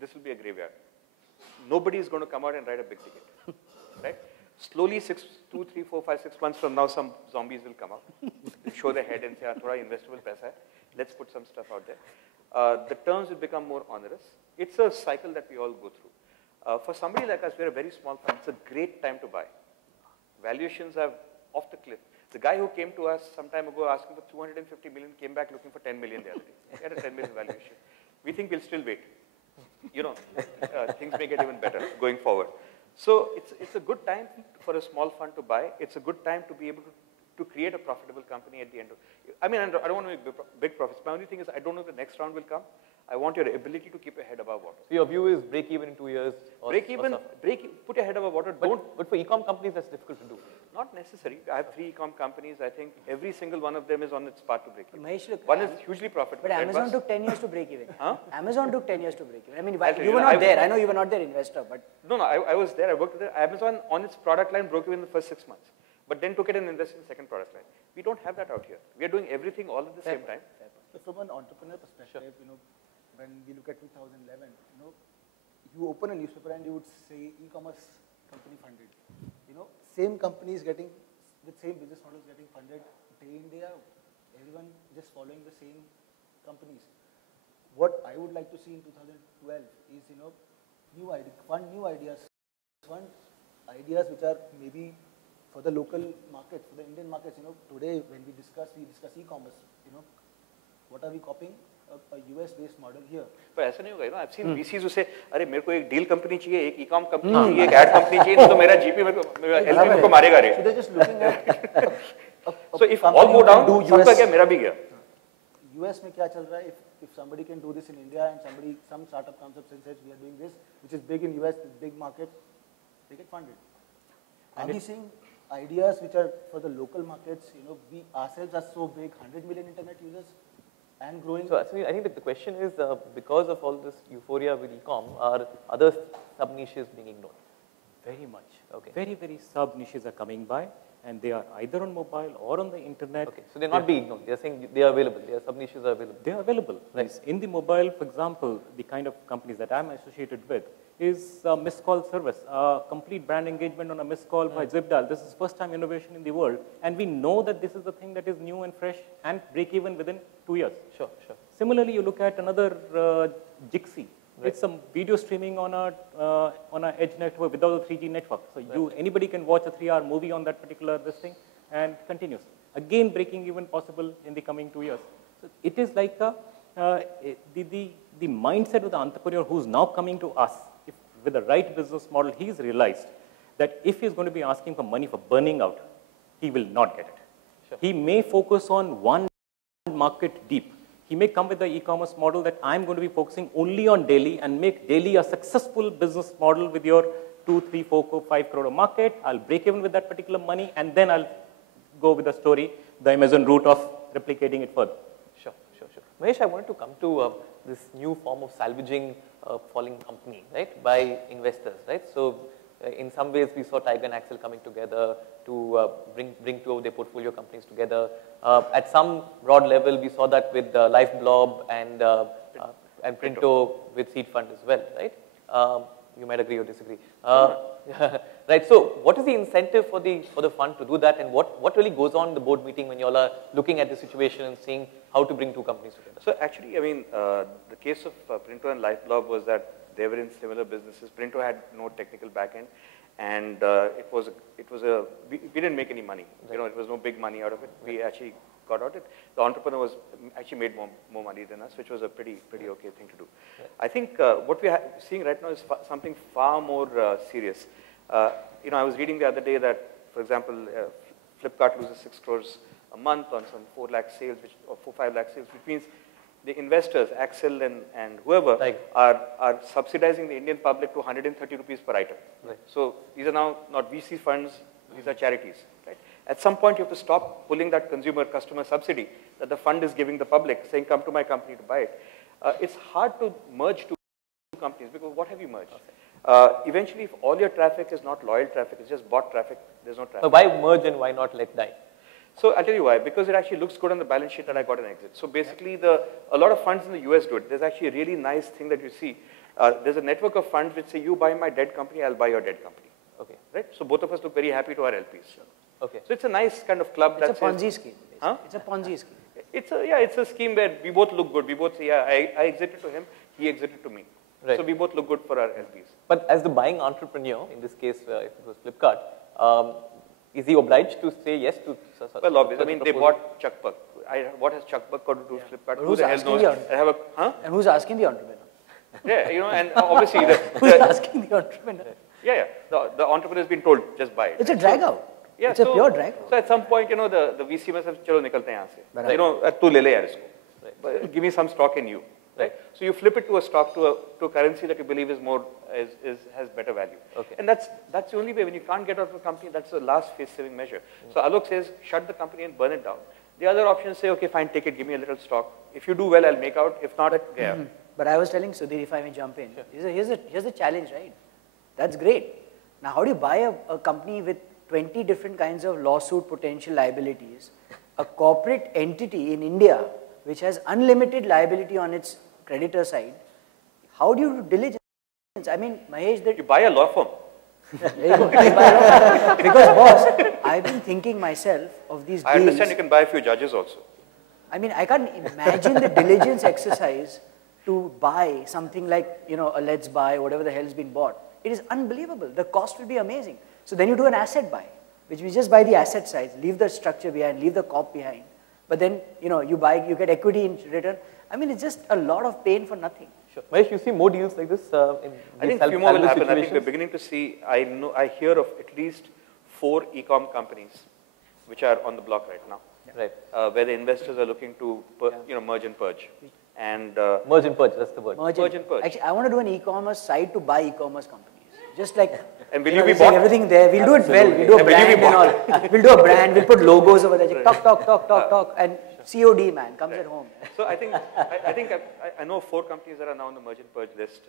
this will be a graveyard. Nobody is going to come out and write a big ticket. Right? Slowly, 2, 3, 4, 5, 6 months from now, some zombies will come out, show their head and say, thoda investable paisa hai. Let's put some stuff out there. The terms will become more onerous. It's a cycle that we all go through. For somebody like us, we're a very small fund. It's a great time to buy. Valuations are off the cliff. The guy who came to us some time ago asking for 250 million came back looking for 10 million the other day. He had a 10 million valuation. We think we'll still wait. You know, things may get even better going forward. So it's a good time for a small fund to buy. It's a good time to be able to create a profitable company at the end of. I mean, I don't want to make big profits. My only thing is I don't know if the next round will come. I want your ability to keep your head above water. So your view is break even in 2 years? Put your head above water. But for e-com companies, that's difficult to do. Not necessary. I have 3 e-com companies. I think every single one of them is on its path to break even. Mahesh, look, one is hugely profitable. But Amazon took 10 years to break even. Huh? Amazon took 10 years to break even. I mean, you were not there. I know you were not there, investor. But No, I was there. I worked with Amazon on its product line, broke even in the first 6 months. But then took it and invested in the second product line. We don't have that out here. We are doing everything all at the same time. So from an entrepreneur perspective, you know, when we look at 2011, you know, you open a newspaper and you would say e-commerce company funded. You know, same companies getting, with same business models getting funded day in, day out. Everyone just following the same companies. What I would like to see in 2012 is, you know, new ideas, fund ideas which are maybe for the local markets, for the Indian markets. You know, today when we discuss e-commerce. You know, what are we copying? A US-based model here. But ऐसा नहीं होगा, you know, I've seen VCs who say, अरे मेरे को एक deal company चाहिए, एक e-com company चाहिए, एक ad company चाहिए, तो मेरा GP मेरे को मारेगा रे. So they're just looking at. So if all go down, सबका क्या मेरा भी गया. US में क्या चल रहा है? If somebody can do this in India and some startup comes up and says we are doing this, which is big in US, big market, they get funded. Are we seeing ideas which are for the local markets? You know, we ourselves are so big, 100 million internet users. And growing. So actually, I think that the question is, because of all this euphoria with e-com, are other sub-niches being ignored? Very much. Okay. Very, very sub-niches are coming by. and they are either on mobile or on the internet. Okay, so they're not being ignored. They're saying they are available. Their sub-niches are available. They are available. Right. In the mobile, for example, the kind of companies that I'm associated with is a missed call service, complete brand engagement on a missed call by zip dial. This is first time innovation in the world, and we know that this is the thing that is new and fresh and break even within 2 years. Sure, sure. Similarly, you look at another Jixi. Right. It's some video streaming on a edge network without a 3G network. So anybody can watch a 3-hour movie on that particular this thing and continues. Again, breaking even possible in the coming 2 years. So it is like the mindset of the entrepreneur who's now coming to us with the right business model. He's realized that if he's going to be asking for money for burning out, he will not get it. Sure. He may focus on one market deep. He may come with the e-commerce model that I'm going to be focusing only on Delhi and make Delhi a successful business model with your 2, 3, 4, 5 crore market. I'll break even with that particular money, and then I'll go with the story, the Amazon route of replicating it further. Sure, sure, sure. Mahesh, I wanted to come to this new form of salvaging a falling company, right, by investors, right? So in some ways, we saw Tiger and Axel coming together to bring two of their portfolio companies together. At some broad level, we saw that with LifeBlob and Printo with Seedfund as well, right? You might agree or disagree. Right. So, what is the incentive for the fund to do that, and what really goes on in the board meeting when you all are looking at the situation and seeing how to bring two companies together? So actually, I mean, the case of Printo and LifeBlob was that they were in similar businesses. Printo had no technical backend, and we didn't make any money. Right. You know, it was no big money out of it. We actually got out it. The entrepreneur actually made more money than us, which was a pretty okay thing to do. Right. I think what we are seeing right now is something far more serious. You know, I was reading the other day that, for example, Flipkart loses 6 crores a month on some 4 lakh sales, or 4-5 lakh sales, which means the investors, Axel and whoever, right, are subsidizing the Indian public to 130 rupees per item. Right. So these are now not VC funds, these are charities. Right? At some point, you have to stop pulling that customer subsidy that the fund is giving the public, saying, come to my company to buy it. It's hard to merge two companies, because what have you merged? Okay. Eventually, if all your traffic is not loyal traffic, it's just bot traffic, there's no traffic. So why merge and why not let die? So I'll tell you why. Because it actually looks good on the balance sheet that I got an exit. So basically, a lot of funds in the US do it. There's actually a really nice thing that you see. There's a network of funds which say, you buy my dead company, I'll buy your dead company. Okay. Right? So both of us look very happy to our LPs. Sure. Okay. So it's a nice kind of club. It's a Ponzi scheme. Huh? It's a Ponzi scheme. It's a scheme where we both look good. We both say, yeah, I exited to him, he exited to me. Right. So we both look good for our LPs. But as the buying entrepreneur, in this case, if it was Flipkart, is he obliged to say yes to such? Well, obviously. I mean, they bought Chuckbuck. What has Chuckbuck got to do with Flipkart? Who's asking the entrepreneur? And who's asking the entrepreneur? Yeah, you know, and obviously who's asking the entrepreneur? Yeah. The entrepreneur has been told, just buy it. It's a drag out. Yeah, it's a pure drag out. So at some point, you know, the VC must have, chalo nikalte hain se. You know, tu le le yaar isko. Right. Give me some stock in you. Right. So you flip it to a stock, to a currency that you believe is more has better value. Okay. And that's the only way. When you can't get out of a company, that's the last face saving measure. So Alok says, shut the company and burn it down. The other options say, okay, fine, take it, give me a little stock. If you do well, I'll make out. If not, yeah. But I was telling Sudhir, if I may jump in, sure. Here's the challenge, right? That's great. Now, how do you buy a company with 20 different kinds of lawsuit potential liabilities, a corporate entity in India which has unlimited liability on its creditor side? How do you do diligence? I mean, Mahesh, you buy a law firm. There you go. Because boss, I've been thinking myself of these deals. I understand you can buy a few judges also. I mean, I can't imagine the diligence exercise to buy something like, you know, a Let's Buy, whatever the hell's been bought. It is unbelievable. The cost will be amazing. So then you do an asset buy, which means just buy the asset side, leave the structure behind, leave the corp behind. But then, you know, you get equity in return. I mean, it's just a lot of pain for nothing. Sure. Mahesh, you see more deals like this in I think a few more will happen. I think we're beginning to see, I hear of at least 4 e-com companies which are on the block right now. Yeah. Right. Where the investors are looking to merge and purge. And merge and purge, that's the word. Merge and purge. Actually, I want to do an e-commerce site to buy e-commerce companies. Just like, and will you be bought? Everything there. We'll do it well. We'll do a brand and all. We'll do a brand. We'll put logos over there. Talk. And COD, man, comes at home. So I think I know 4 companies that are now on the merge and purge list.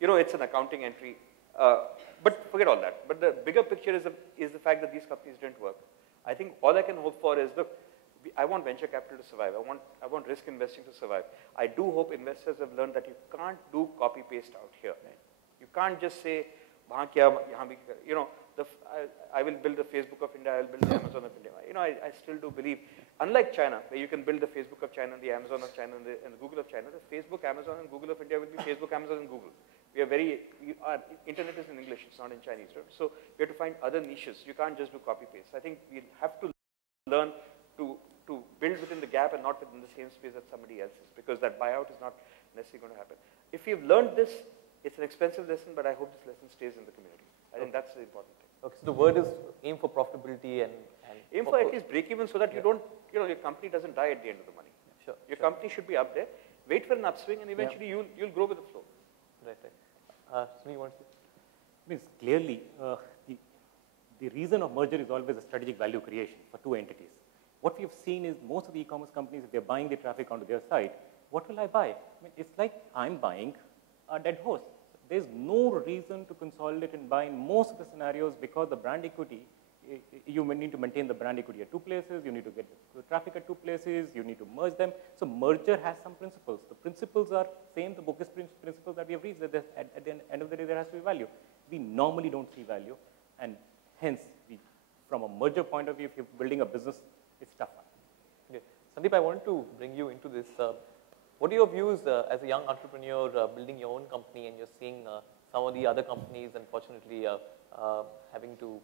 You know, it's an accounting entry. But forget all that. But the bigger picture is the fact that these companies didn't work. I think all I can hope for is, look, I want venture capital to survive. I want risk investing to survive. I do hope investors have learned that you can't do copy paste out here. Right? You can't just say, you know, I will build the Facebook of India, I will build the Amazon of India. You know, I still do believe, unlike China, where you can build the Facebook of China, the Amazon of China, and the Google of China, the Facebook, Amazon, and Google of India will be Facebook, Amazon, and Google. Our internet is in English, it's not in Chinese. Right? So we have to find other niches. You can't just do copy paste. I think we have to learn to build within the gap and not within the same space that somebody else is, because that buyout is not necessarily going to happen. If you've learned this, it's an expensive lesson, but I hope this lesson stays in the community. I think that's the important thing. Okay, so the word is aim for profitability and aim for at least break even so that you don't, you know, your company doesn't die at the end of the money. Sure. Your company should be up there. Wait for an upswing, and eventually you'll grow with the flow. Right, right. Sunil, you want to say? Means clearly, the reason of merger is always a strategic value creation for two entities. What we have seen is most of the e-commerce companies, if they're buying the traffic onto their site, what will I buy? I mean, it's like I'm buying a dead horse. There's no reason to consolidate and buy in most of the scenarios because the brand equity, you need to maintain the brand equity at two places, you need to get the traffic at two places, you need to merge them. So merger has some principles. The principles are same, the bogus principles that we have reached, that at the end of the day there has to be value. We normally don't see value, and hence, from a merger point of view, if you're building a business, it's tough. Okay. Sandeep, I want to bring you into this. What are your views as a young entrepreneur building your own company, and you're seeing some of the other companies, unfortunately, having to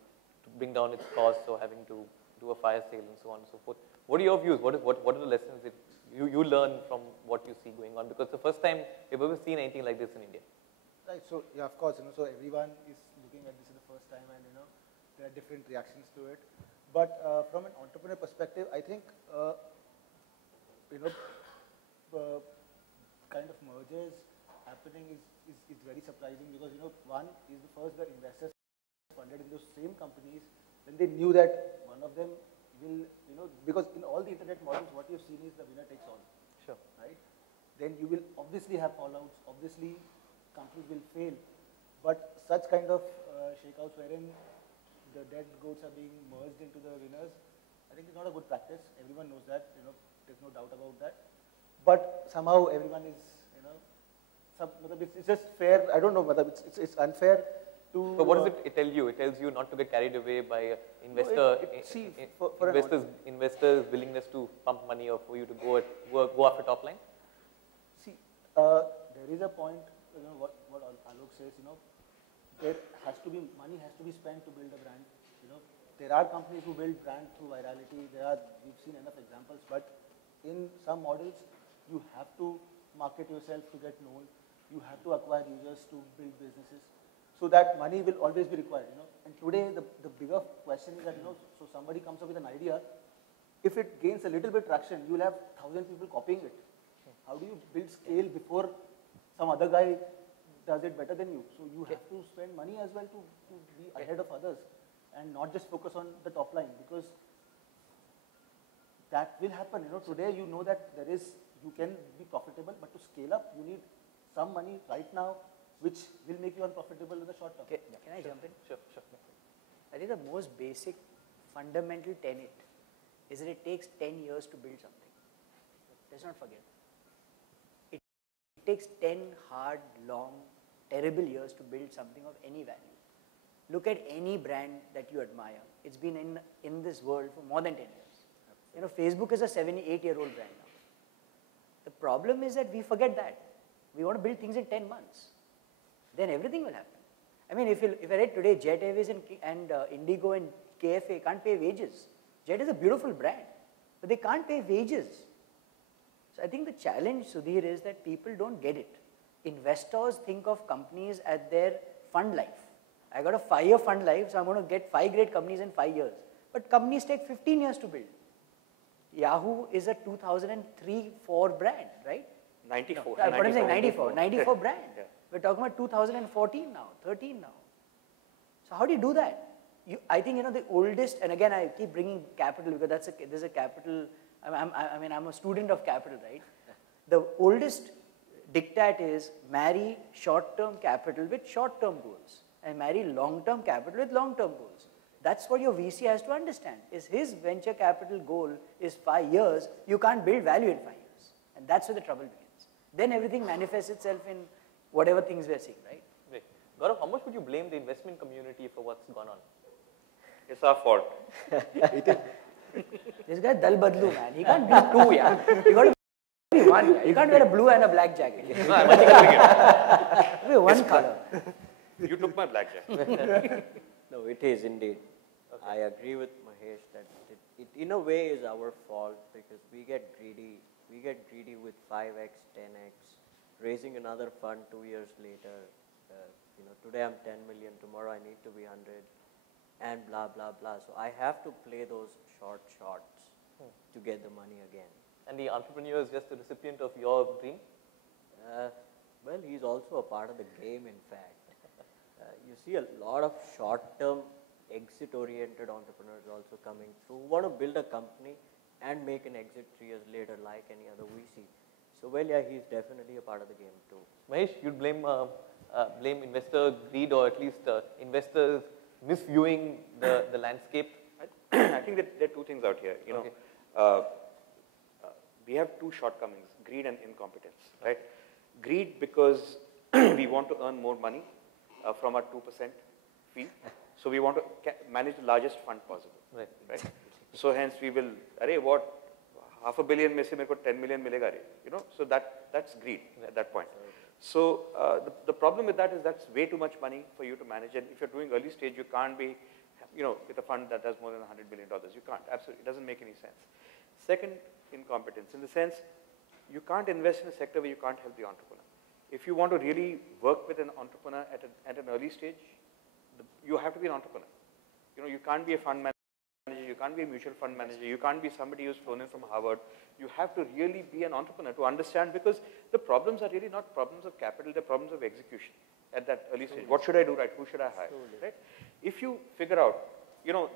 bring down its costs or having to do a fire sale and so on and so forth. What are your views? What are the lessons that you learn from what you see going on? Because it's the first time you've ever seen anything like this in India. Right. So yeah, of course, you know, so everyone is looking at this for the first time, and you know, there are different reactions to it. But from an entrepreneur perspective, I think you know, kind of mergers happening is very surprising, because you know, one is the first the investors funded in those same companies when they knew that one of them will, you know, because in all the internet models, what you've seen is the winner takes all. Sure. Right? Then you will obviously have fallouts, obviously companies will fail, but such kind of shakeouts wherein the dead goats are being merged into the winners, I think it's not a good practice. Everyone knows that, you know, there's no doubt about that. But somehow everyone is, you know, it's just fair. I don't know whether it's unfair to. So what does it tell you? It tells you not to get carried away by investors' willingness to pump money or for you to go after top line. See, there is a point. You know what Alok says. You know, there has to be money has to be spent to build a brand. You know, there are companies who build brand through virality. We've seen enough examples, but in some models, you have to market yourself to get known. You have to acquire users to build businesses. So that money will always be required, you know. And today, the bigger question is that, you know, so somebody comes up with an idea. If it gains a little bit traction, you will have 1,000 people copying it. How do you build scale before some other guy does it better than you? So you have to spend money as well to be ahead of others and not just focus on the top line, because that will happen. You know, today you know that you can be profitable, but to scale up, you need some money right now, which will make you unprofitable in the short term. Okay. Can I jump in? Sure. I think the most basic fundamental tenet is that it takes 10 years to build something. Let's not forget. It takes 10 hard, long, terrible years to build something of any value. Look at any brand that you admire. It's been in this world for more than 10 years. You know, Facebook is a 7-8-year-old brand now. The problem is that we forget that. We want to build things in 10 months. Then everything will happen. I mean, if I read today, Jet Airways and Indigo and KFA can't pay wages. Jet is a beautiful brand, but they can't pay wages. So I think the challenge, Sudhir, is that people don't get it. Investors think of companies at their fund life. I got a 5-year fund life, so I'm going to get 5 great companies in 5 years. But companies take 15 years to build. Yahoo is a 2003-4 brand, right? 94. No, what I'm saying, 94 brand. Yeah. We're talking about 2014 now, 13 now. So how do you do that? I think, you know, the oldest, and again, I keep bringing capital because there's a capital, I mean, I'm a student of capital, right? The oldest diktat is marry short-term capital with short-term goals. and marry long-term capital with long-term goals. That's what your VC has to understand, is his venture capital goal is 5 years, you can't build value in 5 years. And that's where the trouble begins. Then everything manifests itself in whatever things we're seeing, right? Right. Gaurav, how much would you blame the investment community for what's gone on? It's our fault. This guy Dal Badlu, man. He can't be two, yeah. You got to be one. Yeah. You can't wear a blue and a black jacket. No, I'm only calling it. Be one color. You took my blackjack. No, it is indeed. Okay. I agree with Mahesh that it in a way is our fault because we get greedy. We get greedy with 5x, 10x, raising another fund 2 years later. Today I'm 10 million, tomorrow I need to be 100, and blah, blah, blah. So I have to play those short shots to get the money again. And the entrepreneur is just a recipient of your dream? Well, he's also a part of the game, in fact. You see a lot of short-term, exit-oriented entrepreneurs also coming through who want to build a company and make an exit 3 years later like any other VC. So, well, yeah, he's definitely a part of the game too. Mahesh, you'd blame investor greed or at least investors misviewing the landscape? I think that there are two things out here. We have two shortcomings, greed and incompetence, right? Greed because we want to earn more money from our 2% fee. So we want to manage the largest fund possible, right? So hence we will, what, $500 million mein se mere ko 10 million milega re, so that's greed at that point. So the problem with that is that's way too much money for you to manage, and if you're doing early stage, you can't be, with a fund that does more than $100 million. You can't, absolutely, it doesn't make any sense. Second, incompetence, in the sense, you can't invest in a sector where you can't help the entrepreneur. If you want to really work with an entrepreneur at an early stage, you have to be an entrepreneur. You can't be a fund manager, you can't be a mutual fund manager, you can't be somebody who's flown in from Harvard. You have to really be an entrepreneur to understand, because the problems are really not problems of capital, they're problems of execution at that early stage. What should I do right? Who should I hire? Right? If you figure out,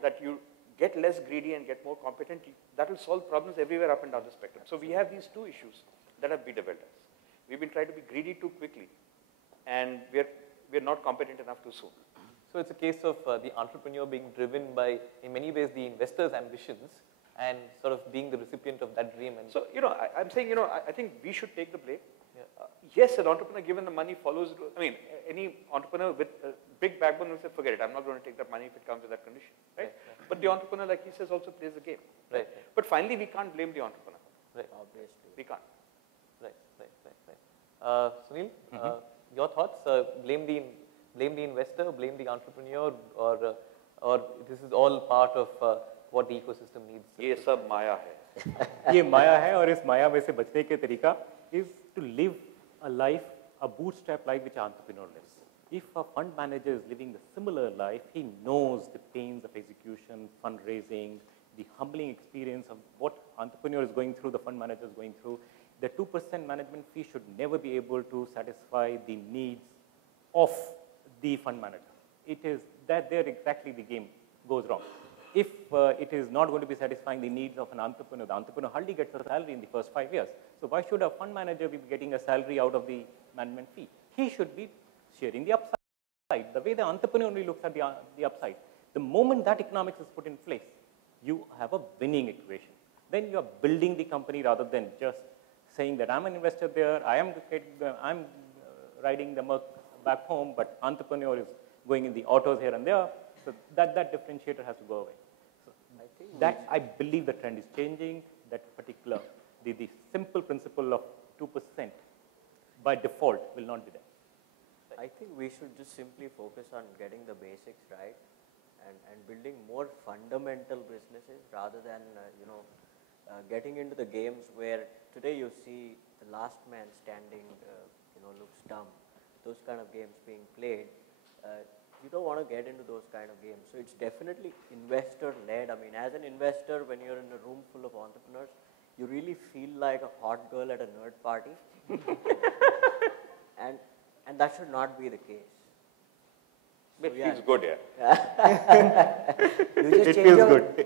that you get less greedy and get more competent, that will solve problems everywhere up and down the spectrum. So we have these two issues that have bedeviled us. We've been trying to be greedy too quickly, and we're not competent enough too soon. So it's a case of the entrepreneur being driven by, in many ways, the investor's ambitions and sort of being the recipient of that dream. And so, I'm saying, I think we should take the blame. Yeah. Yes, an entrepreneur given the money follows, any entrepreneur with a big backbone will say, forget it, I'm not going to take that money if it comes with that condition, right? But the entrepreneur, like he says, also plays the game. Right. But finally, we can't blame the entrepreneur. Right. Obviously. We can't. Right. Sunil, your thoughts? Blame the investor, blame the entrepreneur, or this is all part of what the ecosystem needs? ये सब माया है. ये माया है, और इस माया में से बचने के तरीका is to live a life, a bootstrap life which entrepreneur lives. If a fund manager is living a similar life, he knows the pains of execution, fundraising, the humbling experience of what entrepreneur is going through, the fund manager is going through. The 2% management fee should never be able to satisfy the needs of the fund manager. It is that there exactly the game goes wrong. If it is not going to be satisfying the needs of an entrepreneur, the entrepreneur hardly gets a salary in the first 5 years. So why should a fund manager be getting a salary out of the management fee? He should be sharing the upside, the way the entrepreneur only looks at the upside. The moment that economics is put in place, you have a winning equation. Then you are building the company rather than just saying that I'm an investor there, I'm riding the Merc back home, but entrepreneur is going in the autos here and there. So that differentiator has to go away. So I believe the trend is changing. That particular, the simple principle of 2% by default will not be there. I think we should just simply focus on getting the basics right and building more fundamental businesses rather than getting into the games where today you see the last man standing looks dumb. Those kind of games being played. You don't want to get into those kind of games. So it's definitely investor-led. I mean, as an investor, when you're in a room full of entrepreneurs, you really feel like a hot girl at a nerd party. and that should not be the case. It feels good,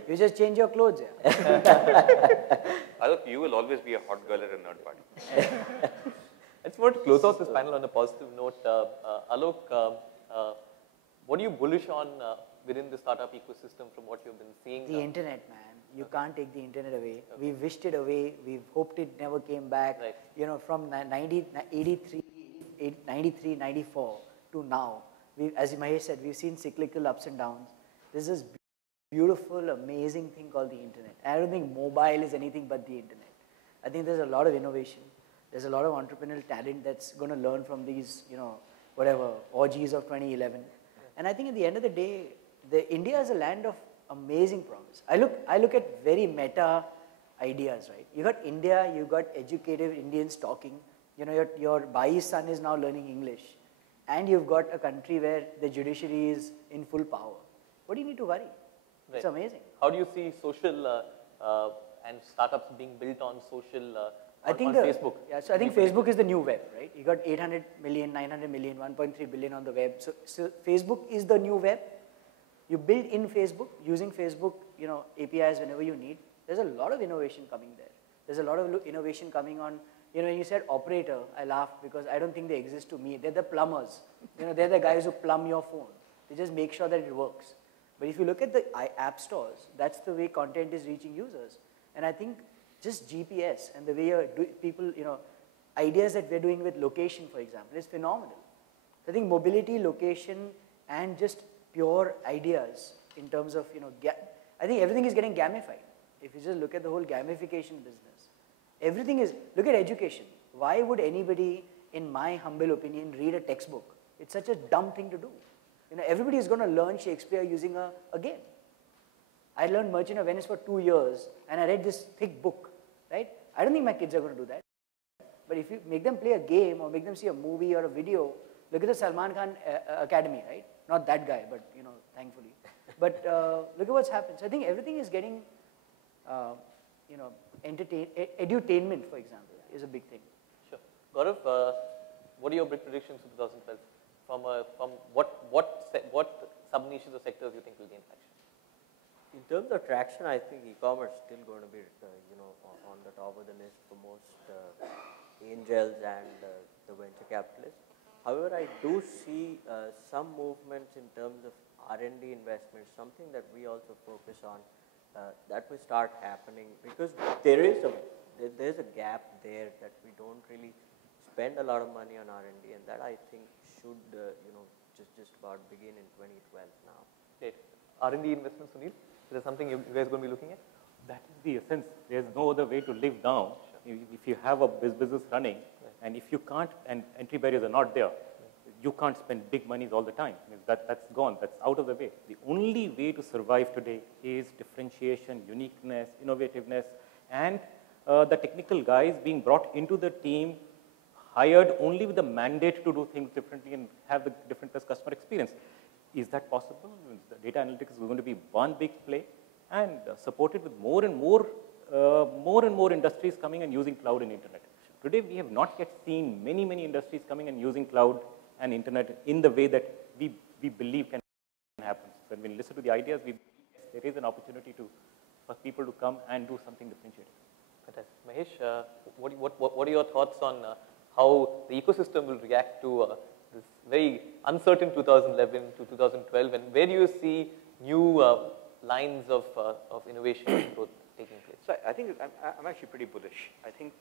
You just change your clothes, Alok, you will always be a hot girl at a nerd party. I just want to close out this panel on a positive note. Alok, What are you bullish on within the startup ecosystem from what you've been seeing? The internet, man. You can't take the internet away. We wished it away. We've hoped it never came back. Right. You know, from 93, 94 to now, as Mahesh said, we've seen cyclical ups and downs. There's this beautiful, amazing thing called the internet. I don't think mobile is anything but the internet. I think there's a lot of innovation. There's a lot of entrepreneurial talent that's going to learn from these, you know, whatever, orgies of 2011. And I think at the end of the day, India is a land of amazing promise. I look at very meta ideas, right? You got India, you got educated Indians talking. You know, your Bai's son is now learning English. And you've got a country where the judiciary is in full power. What do you need to worry? Right. It's amazing. How do you see social and startups being built on social I think Facebook? Yeah, so I think Facebook is the new web, right? You got 800 million, 900 million, 1.3 billion on the web. So Facebook is the new web. You build in Facebook, using Facebook, you know, APIs whenever you need. There's a lot of innovation coming there. There's a lot of innovation coming on, you know, when you said operator, I laughed because I don't think they exist to me. They're the plumbers. You know, they're the guys who plumb your phone. They just make sure that it works. But if you look at the app stores, that's the way content is reaching users. And I think just GPS and the way people, you know, ideas that we're doing with location, for example, is phenomenal. I think mobility, location, and just pure ideas in terms of, you know, I think everything is getting gamified. If you just look at the whole gamification business, everything is, look at education. Why would anybody, in my humble opinion, read a textbook? It's such a dumb thing to do. You know, everybody is going to learn Shakespeare using a game. I learned Merchant of Venice for 2 years, and I read this thick book, right? I don't think my kids are going to do that. But if you make them play a game or make them see a movie or a video, look at the Salman Khan Academy, right? Not that guy, but, you know, thankfully. But look at what's happened. So I think everything is getting, you know, edutainment, for example, is a big thing. Sure. Gaurav, what are your big predictions for 2012? From what sub-niches or sectors you think will gain traction? In terms of traction, I think e-commerce is still going to be, you know, on the top of the list for most angels and the venture capitalists. However, I do see some movements in terms of R&D investments, something that we also focus on, that will start happening because there's a gap there that we don't really spend a lot of money on R&D, and that I think should, you know, just about begin in 2012 now. Great. R&D investments, Sunil? Is there something you guys going to be looking at? That is the essence. There's no other way to live now. Sure. If you have a business running, and if you can't, and entry barriers are not there, you can't spend big monies all the time. I mean, that's gone. That's out of the way. The only way to survive today is differentiation, uniqueness, innovativeness, and the technical guys being brought into the team, hired only with the mandate to do things differently and have the different customer experience. Is that possible? The data analytics is going to be one big play and supported with more and more industries coming and using cloud and internet. Today, we have not yet seen many industries coming and using cloud and internet in the way that we believe can happen. When we listen to the ideas, there is an opportunity for people to come and do something differentiated. Fantastic. Mahesh, what are your thoughts on how the ecosystem will react to this very uncertain 2011 to 2012, and where do you see new lines of innovation and growth taking place? So I think I'm actually pretty bullish. I think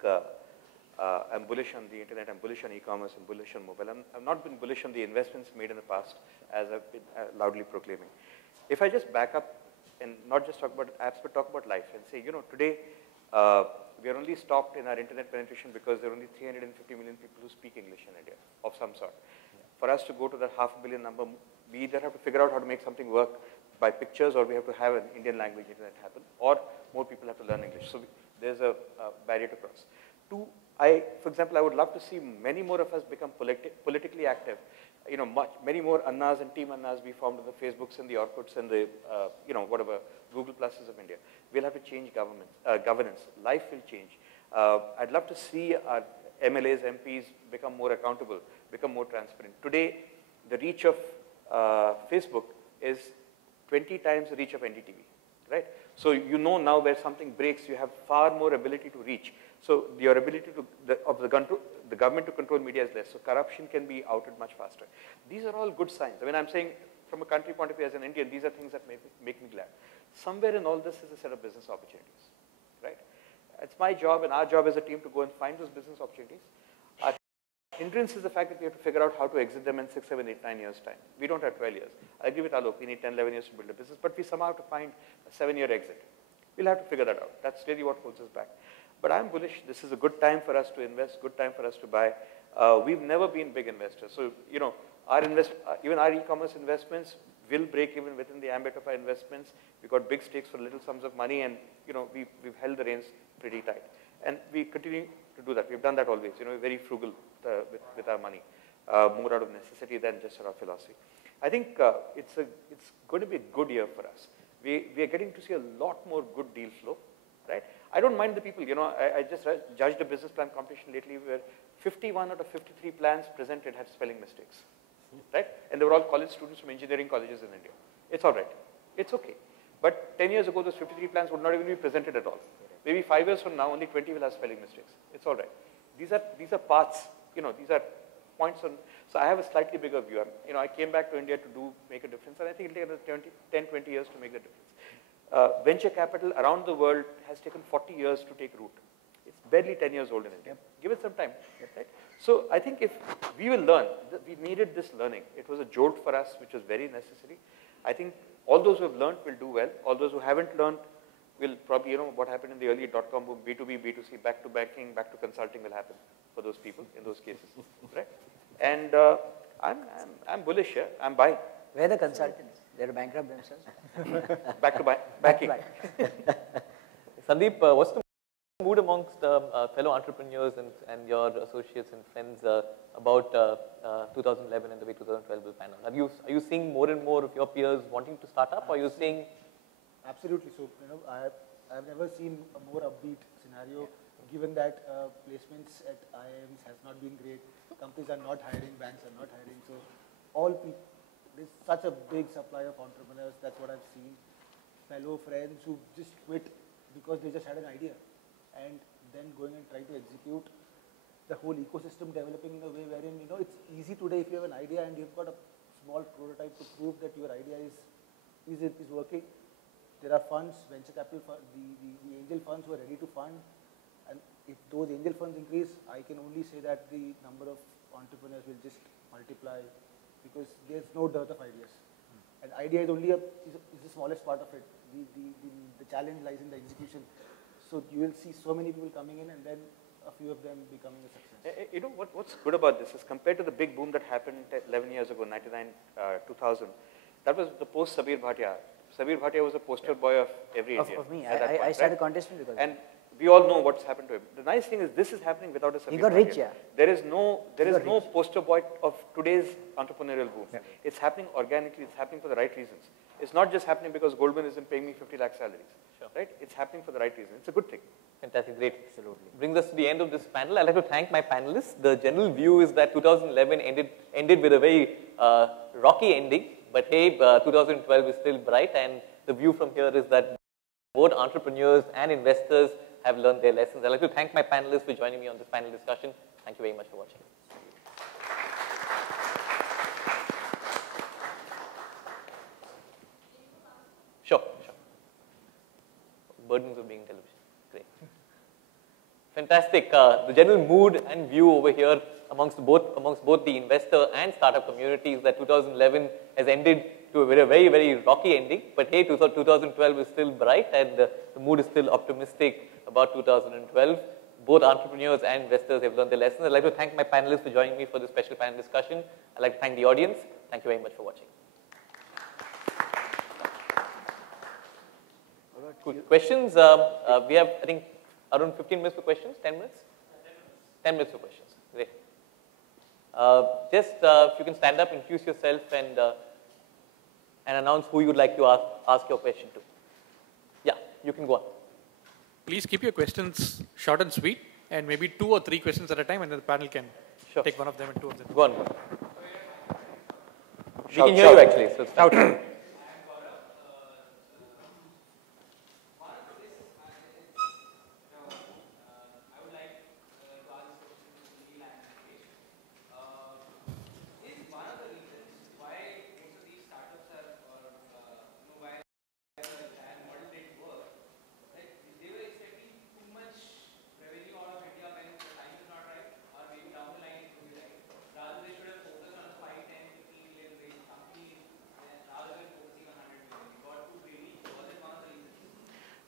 I'm bullish on the internet, I'm bullish on e-commerce, I'm bullish on mobile. I've not been bullish on the investments made in the past, as I've been loudly proclaiming. If I just back up and not just talk about apps, but talk about life and say, you know, today we are only stopped in our internet penetration because there are only 350 million people who speak English in India of some sort. For us to go to that 500 million number, we either have to figure out how to make something work by pictures, or we have to have an Indian language internet happen, or more people have to learn English. So there's a barrier to cross. Two, for example, I would love to see many more of us become politically active. You know, many more Annas and Team Annas be formed in the Facebooks and the Orkuts and the, you know, whatever, Google Pluses of India. We'll have to change governance. Life will change. I'd love to see our MLAs, MPs become more accountable, become more transparent. Today, the reach of Facebook is 20 times the reach of NDTV, right? So you know now where something breaks, you have far more ability to reach. So your ability of the government to control media is less. So corruption can be outed much faster. These are all good signs. I mean, I'm saying from a country point of view as an Indian, these are things that make me glad. Somewhere in all this is a set of business opportunities, right? It's my job and our job as a team to go and find those business opportunities. Our hindrance is the fact that we have to figure out how to exit them in 6, 7, 8, 9 years' time. We don't have 12 years. I agree with Alok, we need 10, 11 years to build a business, but we somehow have to find a 7-year exit. We'll have to figure that out. That's really what holds us back. But I'm bullish. This is a good time for us to invest, good time for us to buy. We've never been big investors. So, you know, even our e-commerce investments will break even within the ambit of our investments. We got big stakes for little sums of money, and, you know, we've held the reins pretty tight. And we continue to do that. We've done that always. You know, we're very frugal with our money, more out of necessity than just out of philosophy. I think it's going to be a good year for us. We are getting to see a lot more good deal flow, right? I don't mind the people, you know, I just judged a business plan competition lately where 51 out of 53 plans presented had spelling mistakes, right? And they were all college students from engineering colleges in India. It's all right. It's okay. But 10 years ago, those 53 plans would not even be presented at all. Maybe 5 years from now, only 20 will have spelling mistakes. It's all right. These are paths, you know, these are points on. So I have a slightly bigger view. You know, I came back to India to make a difference, and I think it'll take 10, 20 years to make the difference. Venture capital around the world has taken 40 years to take root. It's barely 10 years old in India. Give it some time, right? So I think if we will learn, we needed this learning. It was a jolt for us, which was very necessary. I think all those who have learned will do well. All those who haven't learned will probably, you know, what happened in the early .com boom, B2B, B2C, back to banking, back to consulting will happen for those people in those cases, right? And I'm bullish here. I'm buying. Where are the consultants? They're bankrupt themselves. Back to banking. Sandeep, what's the mood amongst fellow entrepreneurs and your associates and friends about 2011 and the way 2012 will pan out? Are you seeing more and more of your peers wanting to start up, or are you seeing? Absolutely. So, you know, I've never seen a more upbeat scenario, given that placements at IIMs has not been great. Companies are not hiring, banks are not hiring. So, all people, there's such a big supply of entrepreneurs. That's what I've seen. Fellow friends who just quit because they just had an idea, and then going and trying to execute the whole ecosystem developing in a way wherein, you know, it's easy today if you have an idea and you've got a small prototype to prove that your idea is working. There are funds, venture capital, the angel funds who are ready to fund, and if those angel funds increase, I can only say that the number of entrepreneurs will just multiply, because there's no dearth of ideas. And idea is only is the smallest part of it. The challenge lies in the execution. So you will see so many people coming in, and then a few of them becoming a success. You know, what's good about this is, compared to the big boom that happened 11 years ago, 99, 2000, that was the post Sabir Bhatia. Sabir Bhatia was a poster boy of every Indian. Of me. I started contesting because and we all know what's happened to him. The nice thing is, this is happening without a Sabir He got Bhatia. rich, yeah. There is no poster boy of today's entrepreneurial boom. Yeah. It's happening organically. It's happening for the right reasons. It's not just happening because Goldman isn't paying me 50 lakh salaries. Sure. Right? It's happening for the right reason. It's a good thing. Fantastic, great. Absolutely. Brings us to the end of this panel. I'd like to thank my panelists. The general view is that 2011 ended with a very rocky ending, but hey, 2012 is still bright, and the view from here is that both entrepreneurs and investors have learned their lessons. I'd like to thank my panelists for joining me on this panel discussion. Thank you very much for watching. Sure. Burdens of being television. Great. Fantastic. The general mood and view over here amongst both the investor and startup community is that 2011 has ended to a very, very rocky ending. But hey, 2012 is still bright, and the mood is still optimistic about 2012. Both entrepreneurs and investors have learned their lessons. I'd like to thank my panelists for joining me for this special panel discussion. I'd like to thank the audience. Thank you very much for watching. Good. Questions? We have, I think, around 15 minutes for questions. 10 minutes? 10 minutes for questions. Great. Just if you can stand up, introduce yourself, and announce who you would like to ask your question to. Yeah, you can go on. Please keep your questions short and sweet, and maybe 2 or 3 questions at a time, and then the panel can take one of them and 2 of them. Go on. We can hear you actually, so it's fine.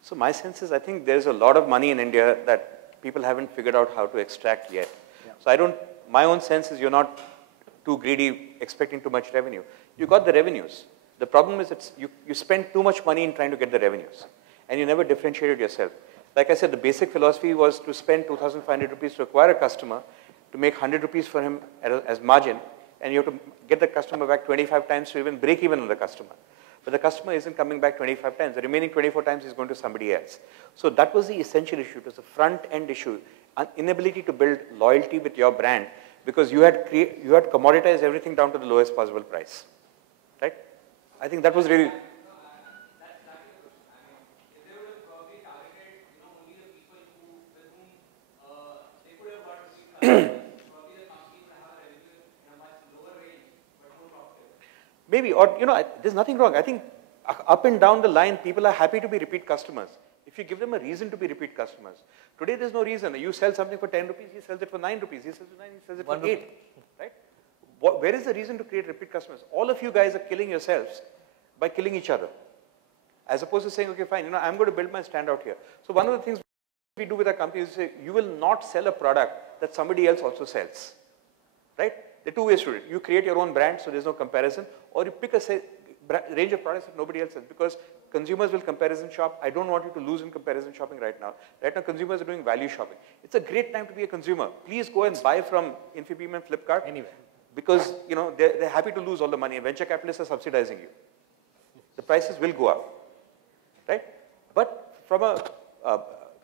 So my sense is I think there's a lot of money in India that people haven't figured out how to extract yet. Yeah. So my own sense is you're not too greedy expecting too much revenue. You got the revenues. The problem is you spend too much money in trying to get the revenues and you never differentiated yourself. Like I said, the basic philosophy was to spend 2,500 rupees to acquire a customer, to make 100 rupees for him as margin, and you have to get the customer back 25 times to even break even on the customer. But the customer isn't coming back 25 times. The remaining 24 times is going to somebody else. So that was the essential issue. It was the front-end issue, an inability to build loyalty with your brand because you had commoditized everything down to the lowest possible price, right? I think that was really... Maybe, or there's nothing wrong. I think up and down the line, people are happy to be repeat customers. If you give them a reason to be repeat customers. Today, there's no reason. You sell something for 10 rupees, he sells it for 9 rupees, he sells it for 9, he sells it for 8, right? Where is the reason to create repeat customers? All of you guys are killing yourselves by killing each other. As opposed to saying, okay, fine, I'm going to build my stand out here. So one of the things we do with our company is say, you will not sell a product that somebody else also sells, right? There are two ways to do it. You create your own brand, so there's no comparison, or you pick a range of products that nobody else has, because consumers will comparison shop. I don't want you to lose in comparison shopping right now. Right now, consumers are doing value shopping. It's a great time to be a consumer. Please go and buy from Infibeam and Flipkart. Anyway. Because, they're happy to lose all the money. Venture capitalists are subsidizing you. The prices will go up, right? But from a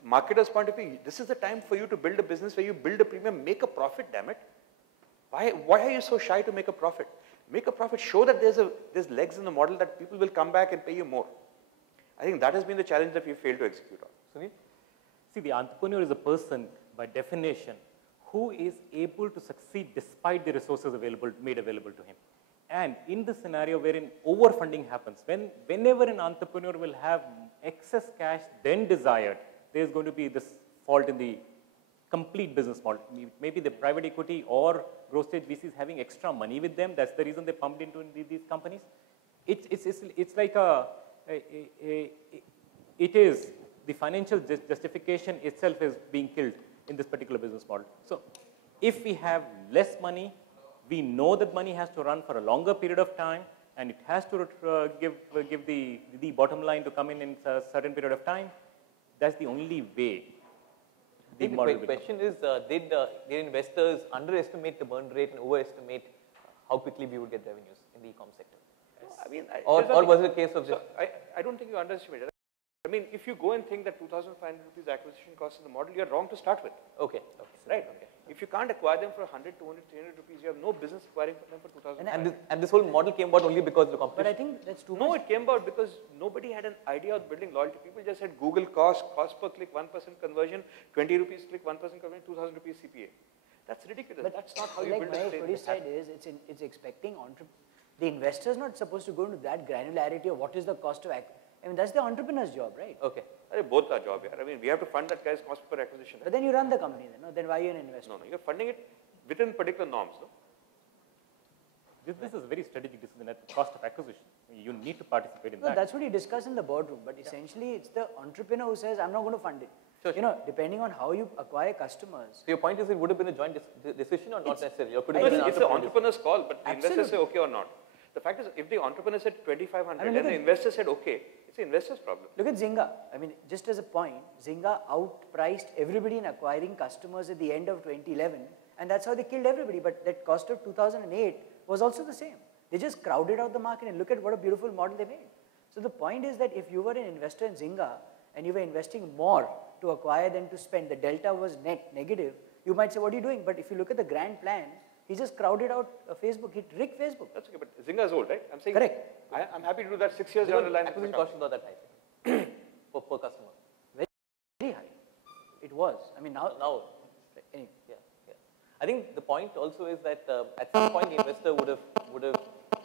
marketer's point of view, this is the time for you to build a business where you build a premium, make a profit, damn it. Why are you so shy to make a profit? Make a profit, show that there's legs in the model that people will come back and pay you more. I think that has been the challenge that we failed to execute on. Sunil? See, the entrepreneur is a person, by definition, who is able to succeed despite the resources made available to him. And in the scenario wherein overfunding happens, whenever an entrepreneur will have excess cash than desired, there's going to be this fault in the complete business model. Maybe the private equity or growth stage VCs having extra money with them. That's the reason they pumped into these companies. It's like it is the financial justification itself is being killed in this particular business model. So if we have less money, we know that money has to run for a longer period of time, and it has to give the bottom line to come in a certain period of time. That's the only way. The question is, did investors underestimate the burn rate and overestimate how quickly we would get revenues in the e-com sector? I mean, or was it a case of just... I don't think you underestimated. I mean, if you go and think that 2,500 rupees acquisition cost in the model, you're wrong to start with. Okay. Right? Okay. If you can't acquire them for 100, 200, 300 rupees, you have no business acquiring them for 2,000. And this whole model came about only because of the competition. But I think that's too much. No, it came about because nobody had an idea of building loyalty. People just said Google cost per click, 1% conversion, 20 rupees click, 1% conversion, 2,000 rupees CPA. That's ridiculous. But that's not how you build a Mahesh, what he said is, it's expecting the investor is not supposed to go into that granularity of what is the cost of I mean, that's the entrepreneur's job, right? Okay. Both our job here. I mean, we have to fund that guy's cost per acquisition. But then you run the company then, no? Then why are you an investor? No, you're funding it within particular norms, no? This is a very strategic decision at the cost of acquisition. You need to participate in that. No, that's what he discussed in the boardroom. But essentially, it's the entrepreneur who says, I'm not going to fund it. Sure. Depending on how you acquire customers. So your point is it would have been a joint decision or not necessarily? It's the entrepreneur's call, but the investors say okay or not. The fact is, if the entrepreneur said 2,500 and the investor said okay, it's the investor's problem. Look at Zynga. I mean, just as a point, Zynga outpriced everybody in acquiring customers at the end of 2011, and that's how they killed everybody. But that cost of 2008 was also the same. They just crowded out the market, and look at what a beautiful model they made. So the point is that if you were an investor in Zynga and you were investing more to acquire than to spend, the delta was negative, you might say, what are you doing? But if you look at the grand plan, he just crowded out Facebook. He rigged Facebook. That's okay, but Zynga is old, right? I'm saying. Correct. I'm happy to do that 6 years down the line. Acquisition cost is not that high per customer. Very high. It was. I mean, now. Anyway. Yeah. I think the point also is that at some point the investor would have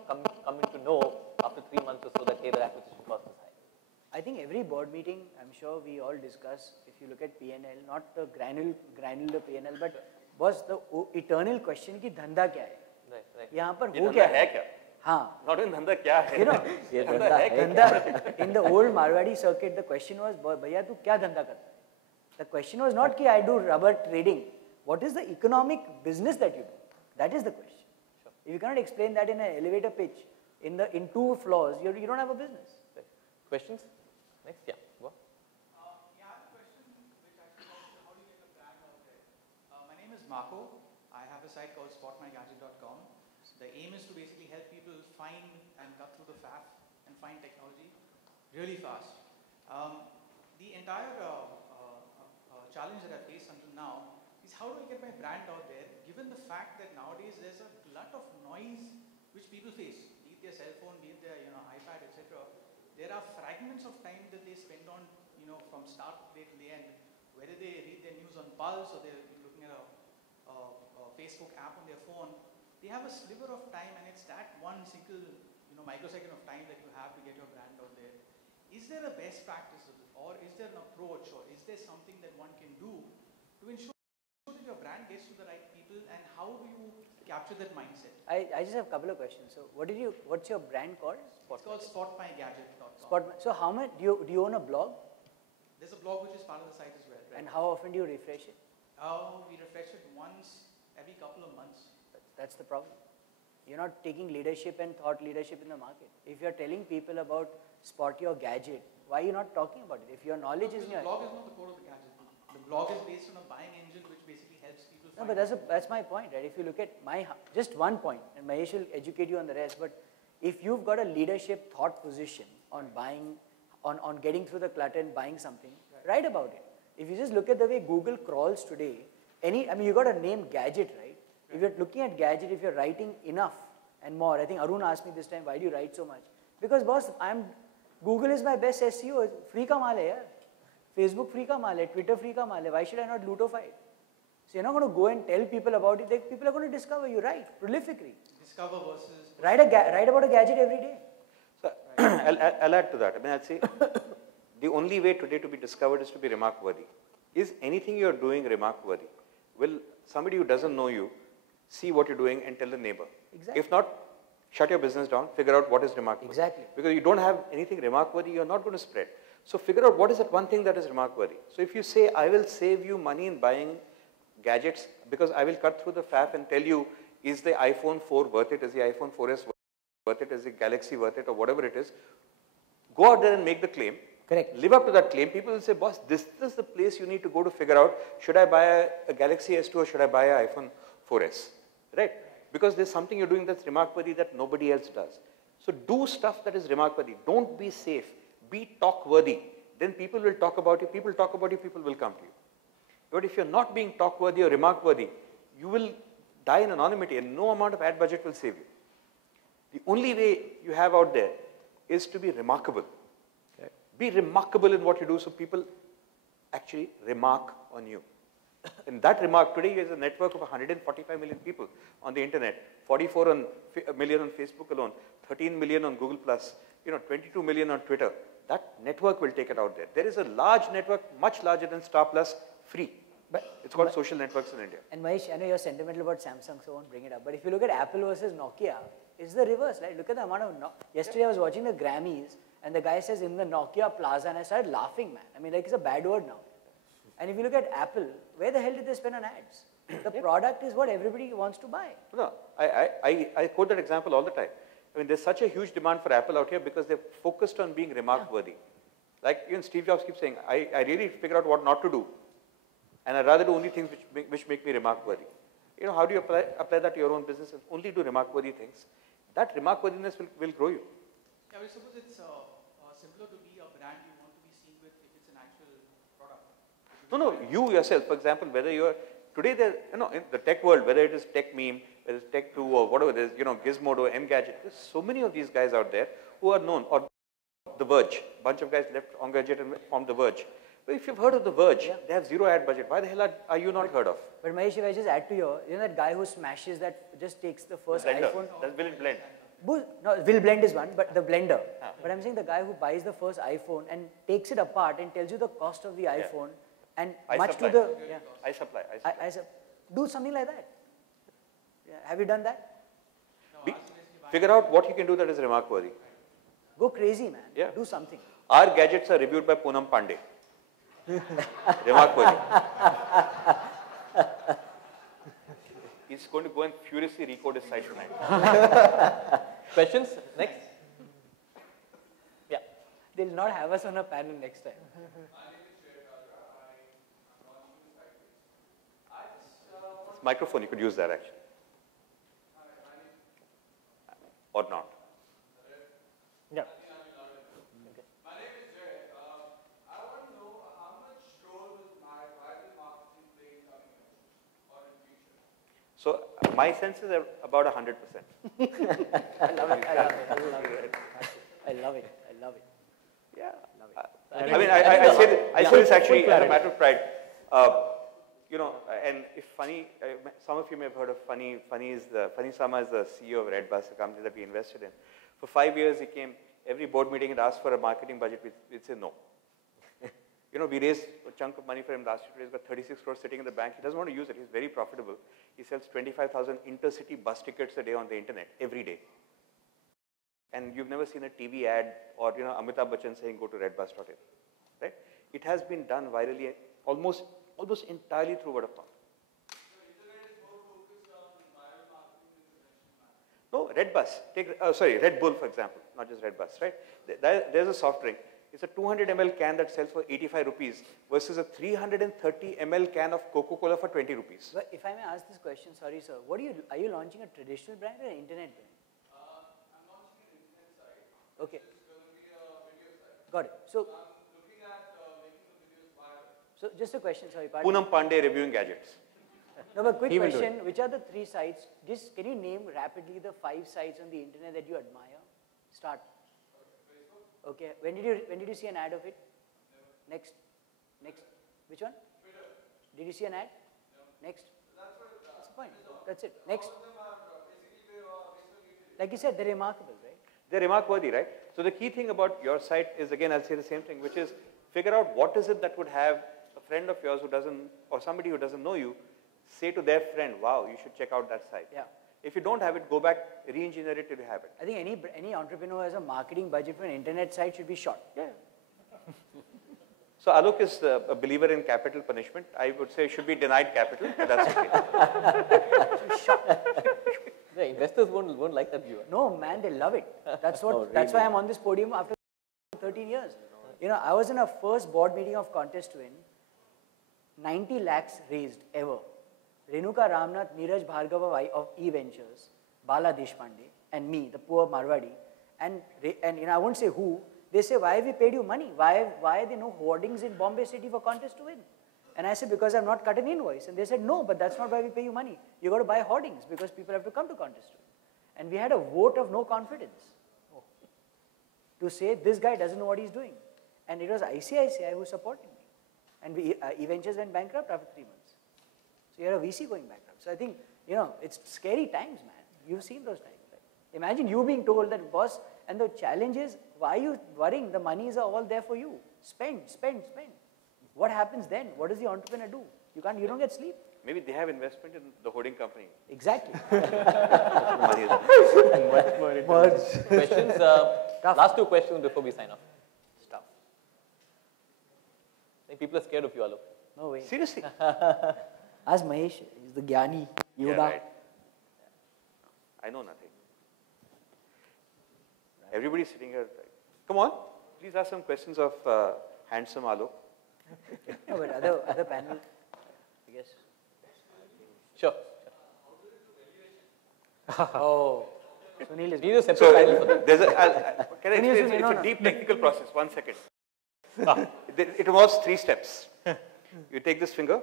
come in to know after 3 months or so that hey, the acquisition cost is high. I think every board meeting, I'm sure we all discuss. If you look at P&L, not the granular P&L, but was the eternal question कि धंधा क्या है? Right. यहाँ पर ये हो धंधा क्या है क्या? हाँ. Not in Dhanda kya hai? You know, ये Dhanda धंधा hai है धंधा, in the old Marwadi circuit, the question was, भैया तू क्या धंधा करता है? The question was not कि I do rubber trading. What is the economic business that you do? That is the question. If you cannot explain that in an elevator pitch, in 2 floors, you don't have a business. Questions? Next, yeah. Go. Yeah, I have a question which actually talks to how do you get a brand out there. My name is Marco. I have a site called spotmygadget.com. The aim is to basically help people find and cut through the faff and find technology really fast. The entire challenge that I faced until now is how do I get my brand out there, given the fact that nowadays there's a glut of noise which people face, be it their cell phone, be it their iPad, etc. There are fragments of time that they spend on, from start to the end, whether they read their news on Pulse or they're looking at a Facebook app on their phone. They have a sliver of time, and it's that one single, microsecond of time that you have to get your brand out there. Is there a best practice, or is there an approach, or is there something that one can do to ensure that your brand gets to the right people, and how do you capture that mindset? I just have a couple of questions. So what's your brand called? It's called spotmygadget.com. So how much, do you own a blog? There's a blog which is part of the site as well. Right? And how often do you refresh it? We refresh it once every couple of months. That's the problem. You're not taking leadership and thought leadership in the market. If you're telling people about spot your gadget, why are you not talking about it? If your knowledge is in your... The blog is not the core of the gadget. The blog is based on a buying engine which basically helps people No, find... but that's my point, right? If you look at just one point, and Mahesh will educate you on the rest, but if you've got a leadership thought position on buying, on getting through the clutter and buying something, write about it. If you just look at the way Google crawls today, you got a name gadget, right? If you're looking at gadget, if you're writing enough and more, I think Arun asked me this time, why do you write so much? Because boss, Google is my best SEO. Free ka maal hai, yaar. Facebook free ka maal hai, Twitter free ka maal hai. Why should I not luteify it? So you're not going to go and tell people about it. People are going to discover you, right? Prolifically. Discover versus... Write about a gadget every day. So, I'll add to that. I'd say the only way today to be discovered is to be remark worthy. Is anything you're doing remark worthy? Will somebody who doesn't know you see what you're doing and tell the neighbor? Exactly. If not, shut your business down, figure out what is remark worthy. Exactly. Because you don't have anything remark worthy, you're not going to spread. So figure out what is that one thing that is remark worthy. So if you say, I will save you money in buying gadgets because I will cut through the faff and tell you, is the iPhone 4 worth it? Is the iPhone 4S worth it? Is the Galaxy worth it? Or whatever it is. Go out there and make the claim. Correct. Live up to that claim. People will say, boss, this is the place you need to go to figure out, should I buy a Galaxy S2 or should I buy an iPhone 4S? Right? Because there's something you're doing that's remark-worthy that nobody else does. So do stuff that is remark-worthy. Don't be safe. Be talk-worthy. Then people will talk about you. People talk about you. People will come to you. But if you're not being talk-worthy or remark-worthy, you will die in anonymity and no amount of ad budget will save you. The only way you have out there is to be remarkable. Okay. Be remarkable in what you do so people actually remark on you. And that remark, today is a network of 145 million people on the internet, 44 million on Facebook alone, 13 million on Google+, 22 million on Twitter. That network will take it out there. There is a large network, much larger than Star Plus, free. It's called social networks in India. And Mahesh, I know you're sentimental about Samsung, so I won't bring it up. But if you look at Apple versus Nokia, it's the reverse, right? Look at the amount of... Yesterday I was watching the Grammys, and the guy says, in the Nokia Plaza, and I started laughing, man. I mean, like, it's a bad word now. And if you look at Apple, where the hell did they spend on ads? The product is what everybody wants to buy. No, I quote that example all the time. I mean, there's such a huge demand for Apple out here because they're focused on being remark-worthy. Like even Steve Jobs keeps saying, I really figure out what not to do. And I'd rather do only things which make me remark-worthy. How do you apply that to your own business? Only do remark-worthy things. That remark-worthiness will grow you. Yeah, I suppose it's simpler to be a brand you want to be seen with if it's an actual product. No, you yourself, for example, whether you're, today there, in the tech world, whether it is Tech Meme, whether it's Tech2 or whatever it is, Gizmodo, Engadget, there's so many of these guys out there who are known, or The Verge, a bunch of guys left Engadget and formed The Verge. But if you've heard of The Verge, they have zero ad budget. Why the hell are you not heard of? But Mahesh, if I just add to that guy who smashes that, just takes the first iPhone. That's Will it Blend. No, Will Blend is one, but the blender. But I'm saying the guy who buys the first iPhone and takes it apart and tells you the cost of the iPhone and much to the... I supply. Do something like that. Yeah. Have you done that? No, I was basically Figure out what you can do that is remark worthy. Go crazy, man. Yeah. Do something. Our gadgets are reviewed by Poonam Pandey. Remark worthy. He's going to go and furiously recode his site tonight. Questions? Next. Yeah. They'll not have us on a panel next time. This microphone, you could use that actually. Or not. Yeah. So my sense is about 100%. I love it. I love it. I love it. I love it. Yeah. I mean, I say this actually as a matter of pride. You know, and if Funny, some of you may have heard of Funny. Funny Sama is the CEO of Redbus, a company that we invested in. For 5 years, he came every board meeting and asked for a marketing budget. We'd say no. You know, we raised a chunk of money for him last year. He's got 36 crores sitting in the bank. He doesn't want to use it. He's very profitable. He sells 25,000 intercity bus tickets a day on the internet, every day. And you've never seen a TV ad or, you know, Amitabh Bachchan saying, go to redbus.in, right? It has been done virally almost entirely through word of mouth. No, Redbus. Take, Red Bull, for example, not just Redbus, right? There's a soft drink. It's a 200 ml can that sells for 85 rupees versus a 330 ml can of Coca-Cola for 20 rupees. But if I may ask this question, sorry sir, are you launching a traditional brand or an internet brand? I'm launching an internet site. Okay. It's going to be a video site. Got it. So I'm looking at making the videos viral. So just a question, sorry, pardon. Poonam Pandey reviewing gadgets. No, but quick question, which are the 3 sites? Just can you name rapidly the 5 sites on the internet that you admire? Start. Okay. When did you see an ad of it? Never. Next. Which one? Twitter. Did you see an ad? No. Next. That's the point. That's it. Next. All of them are basically Facebook. Like you said, they're remarkable, right? They're remark worthy, right? So the key thing about your site is, again, I'll say the same thing, which is figure out what is it that would have a friend of yours who doesn't, or somebody who doesn't know you, say to their friend, wow, you should check out that site. Yeah. If you don't have it, go back, re-engineer it till you have it. I think any entrepreneur who has a marketing budget for an internet site should be shot. Yeah. So Alok is a believer in capital punishment. I would say should be denied capital, but that's okay. The investors won't like that view. No, man, they love it. That's what. That's why I'm on this podium after 13 years. You know, I was in a first board meeting of Contest to Win. 90 lakhs raised ever. Renuka Ramnath, Neeraj Bhargava of E-Ventures, Bala Deshpande, and me, the poor Marwadi, and you know, I won't say who. They say, why have we paid you money? Why are there no hoardings in Bombay City for Contest to Win? And I said, because I've not cut an invoice. And they said, no, but that's not why we pay you money. You got to buy hoardings because people have to come to Contest to Win. And we had a vote of no confidence to say this guy doesn't know what he's doing. And it was ICICI who supported me. And E-Ventures went bankrupt after 3 months. So you're a VC going bankrupt. So I think, you know, it's scary times, man. You've seen those times. Right? Imagine you being told that, boss, and the challenge is, why are you worrying? The monies are all there for you. Spend. What happens then? What does the entrepreneur do? You don't get sleep. Maybe they have investment in the holding company. Exactly. Questions? Last 2 questions before we sign off. Stuff. I think people are scared of you, Alok. No way. Seriously? Ask Mahesh. He's the Gyani. Yoda. Yeah, right. I know nothing. Everybody's sitting here. Come on, please ask some questions of handsome Alok. No, but other panel, I guess. Sure. Oh, Sunil is. We need a separate panel for that. There's can I explain? It's a deep technical process. 1 second. It involves 3 steps. You take this finger,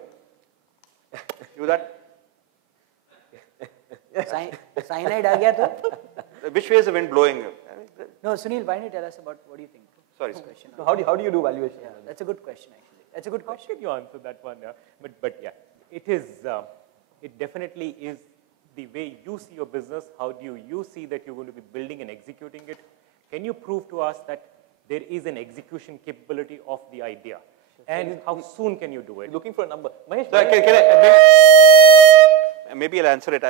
do that. Cyanide aa gaya to? Which way is the wind blowing? No, Sunil, why don't you tell us about what do you think? Sorry. Question. So how do you do valuation? Yeah, that's a good question actually. That's a good How question. can you answer that one? Yeah? But yeah, it definitely is the way you see your business. How do you see that you're going to be building and executing it? Can you prove to us that there is an execution capability of the idea? And how soon can you do it? Looking for a number. Mahesh, So maybe I'll answer it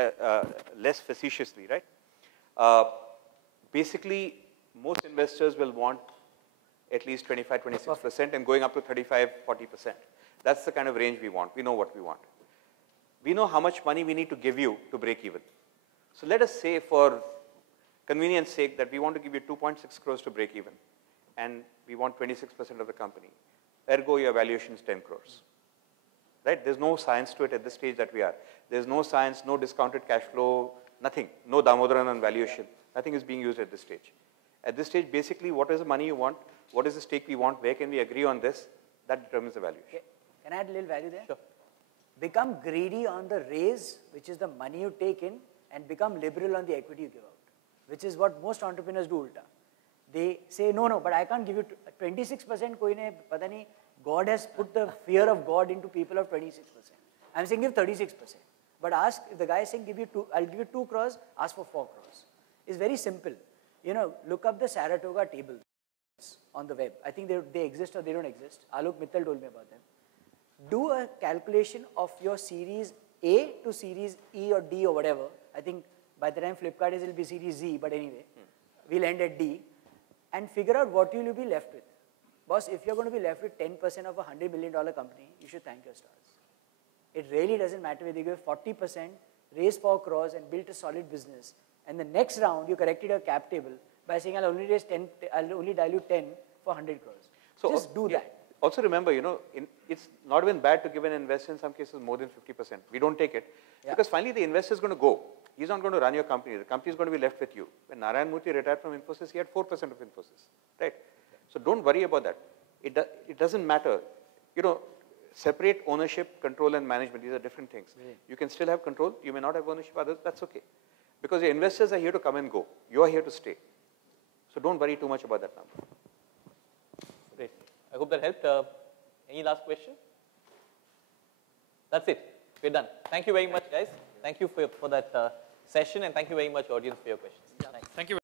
less facetiously, right? basically, most investors will want at least 25, 26% and going up to 35, 40%. That's the kind of range we want. We know what we want. We know how much money we need to give you to break even. So let us say for convenience sake that we want to give you 2.6 crores to break even and we want 26% of the company. Ergo, your valuation is 10 crores. Right? There's no science to it at this stage that we are. There's no science, no discounted cash flow, nothing. No Damodaran on valuation. Nothing is being used at this stage. At this stage, basically, what is the money you want? What is the stake we want? Where can we agree on this? That determines the valuation. Okay. Can I add a little value there? Sure. Become greedy on the raise, which is the money you take in, and become liberal on the equity you give out, which is what most entrepreneurs do ulta. They say, no, but I can't give you 26% koi ne, pata nahi, God has put the fear of God into people of 26%. I'm saying give 36%. But ask, if the guy is saying I'll give you 2 crores, ask for 4 crores. It's very simple. You know, look up the Saratoga tables on the web. I think they exist or they don't exist. Alok Mittal told me about them. Do a calculation of your series A to series E or D or whatever. I think by the time Flipkart is, it will be series Z, but anyway, we'll end at D. And figure out what you will be left with. Boss, if you're going to be left with 10% of a $100 million company, you should thank your stars. It really doesn't matter whether you give 40%, raise 4 crores and build a solid business. And the next round, you corrected your cap table by saying, I'll only raise 10, I'll only dilute 10 for 100 crores. So just do that. Also remember, you know, it's not even bad to give an investor in some cases more than 50%. We don't take it. Because finally the investor is going to go. He's not going to run your company. The company is going to be left with you. When Narayan Murthy retired from Infosys, he had 4% of Infosys. Right? So don't worry about that. It doesn't matter. You know, separate ownership, control and management. These are different things. You can still have control. You may not have ownership. Others, that's okay. Because your investors are here to come and go. You are here to stay. So don't worry too much about that number. Great. I hope that helped. Any last question? That's it. We're done. Thank you very much, guys. Thank you for that session, and thank you very much, audience, for your questions. Thank you.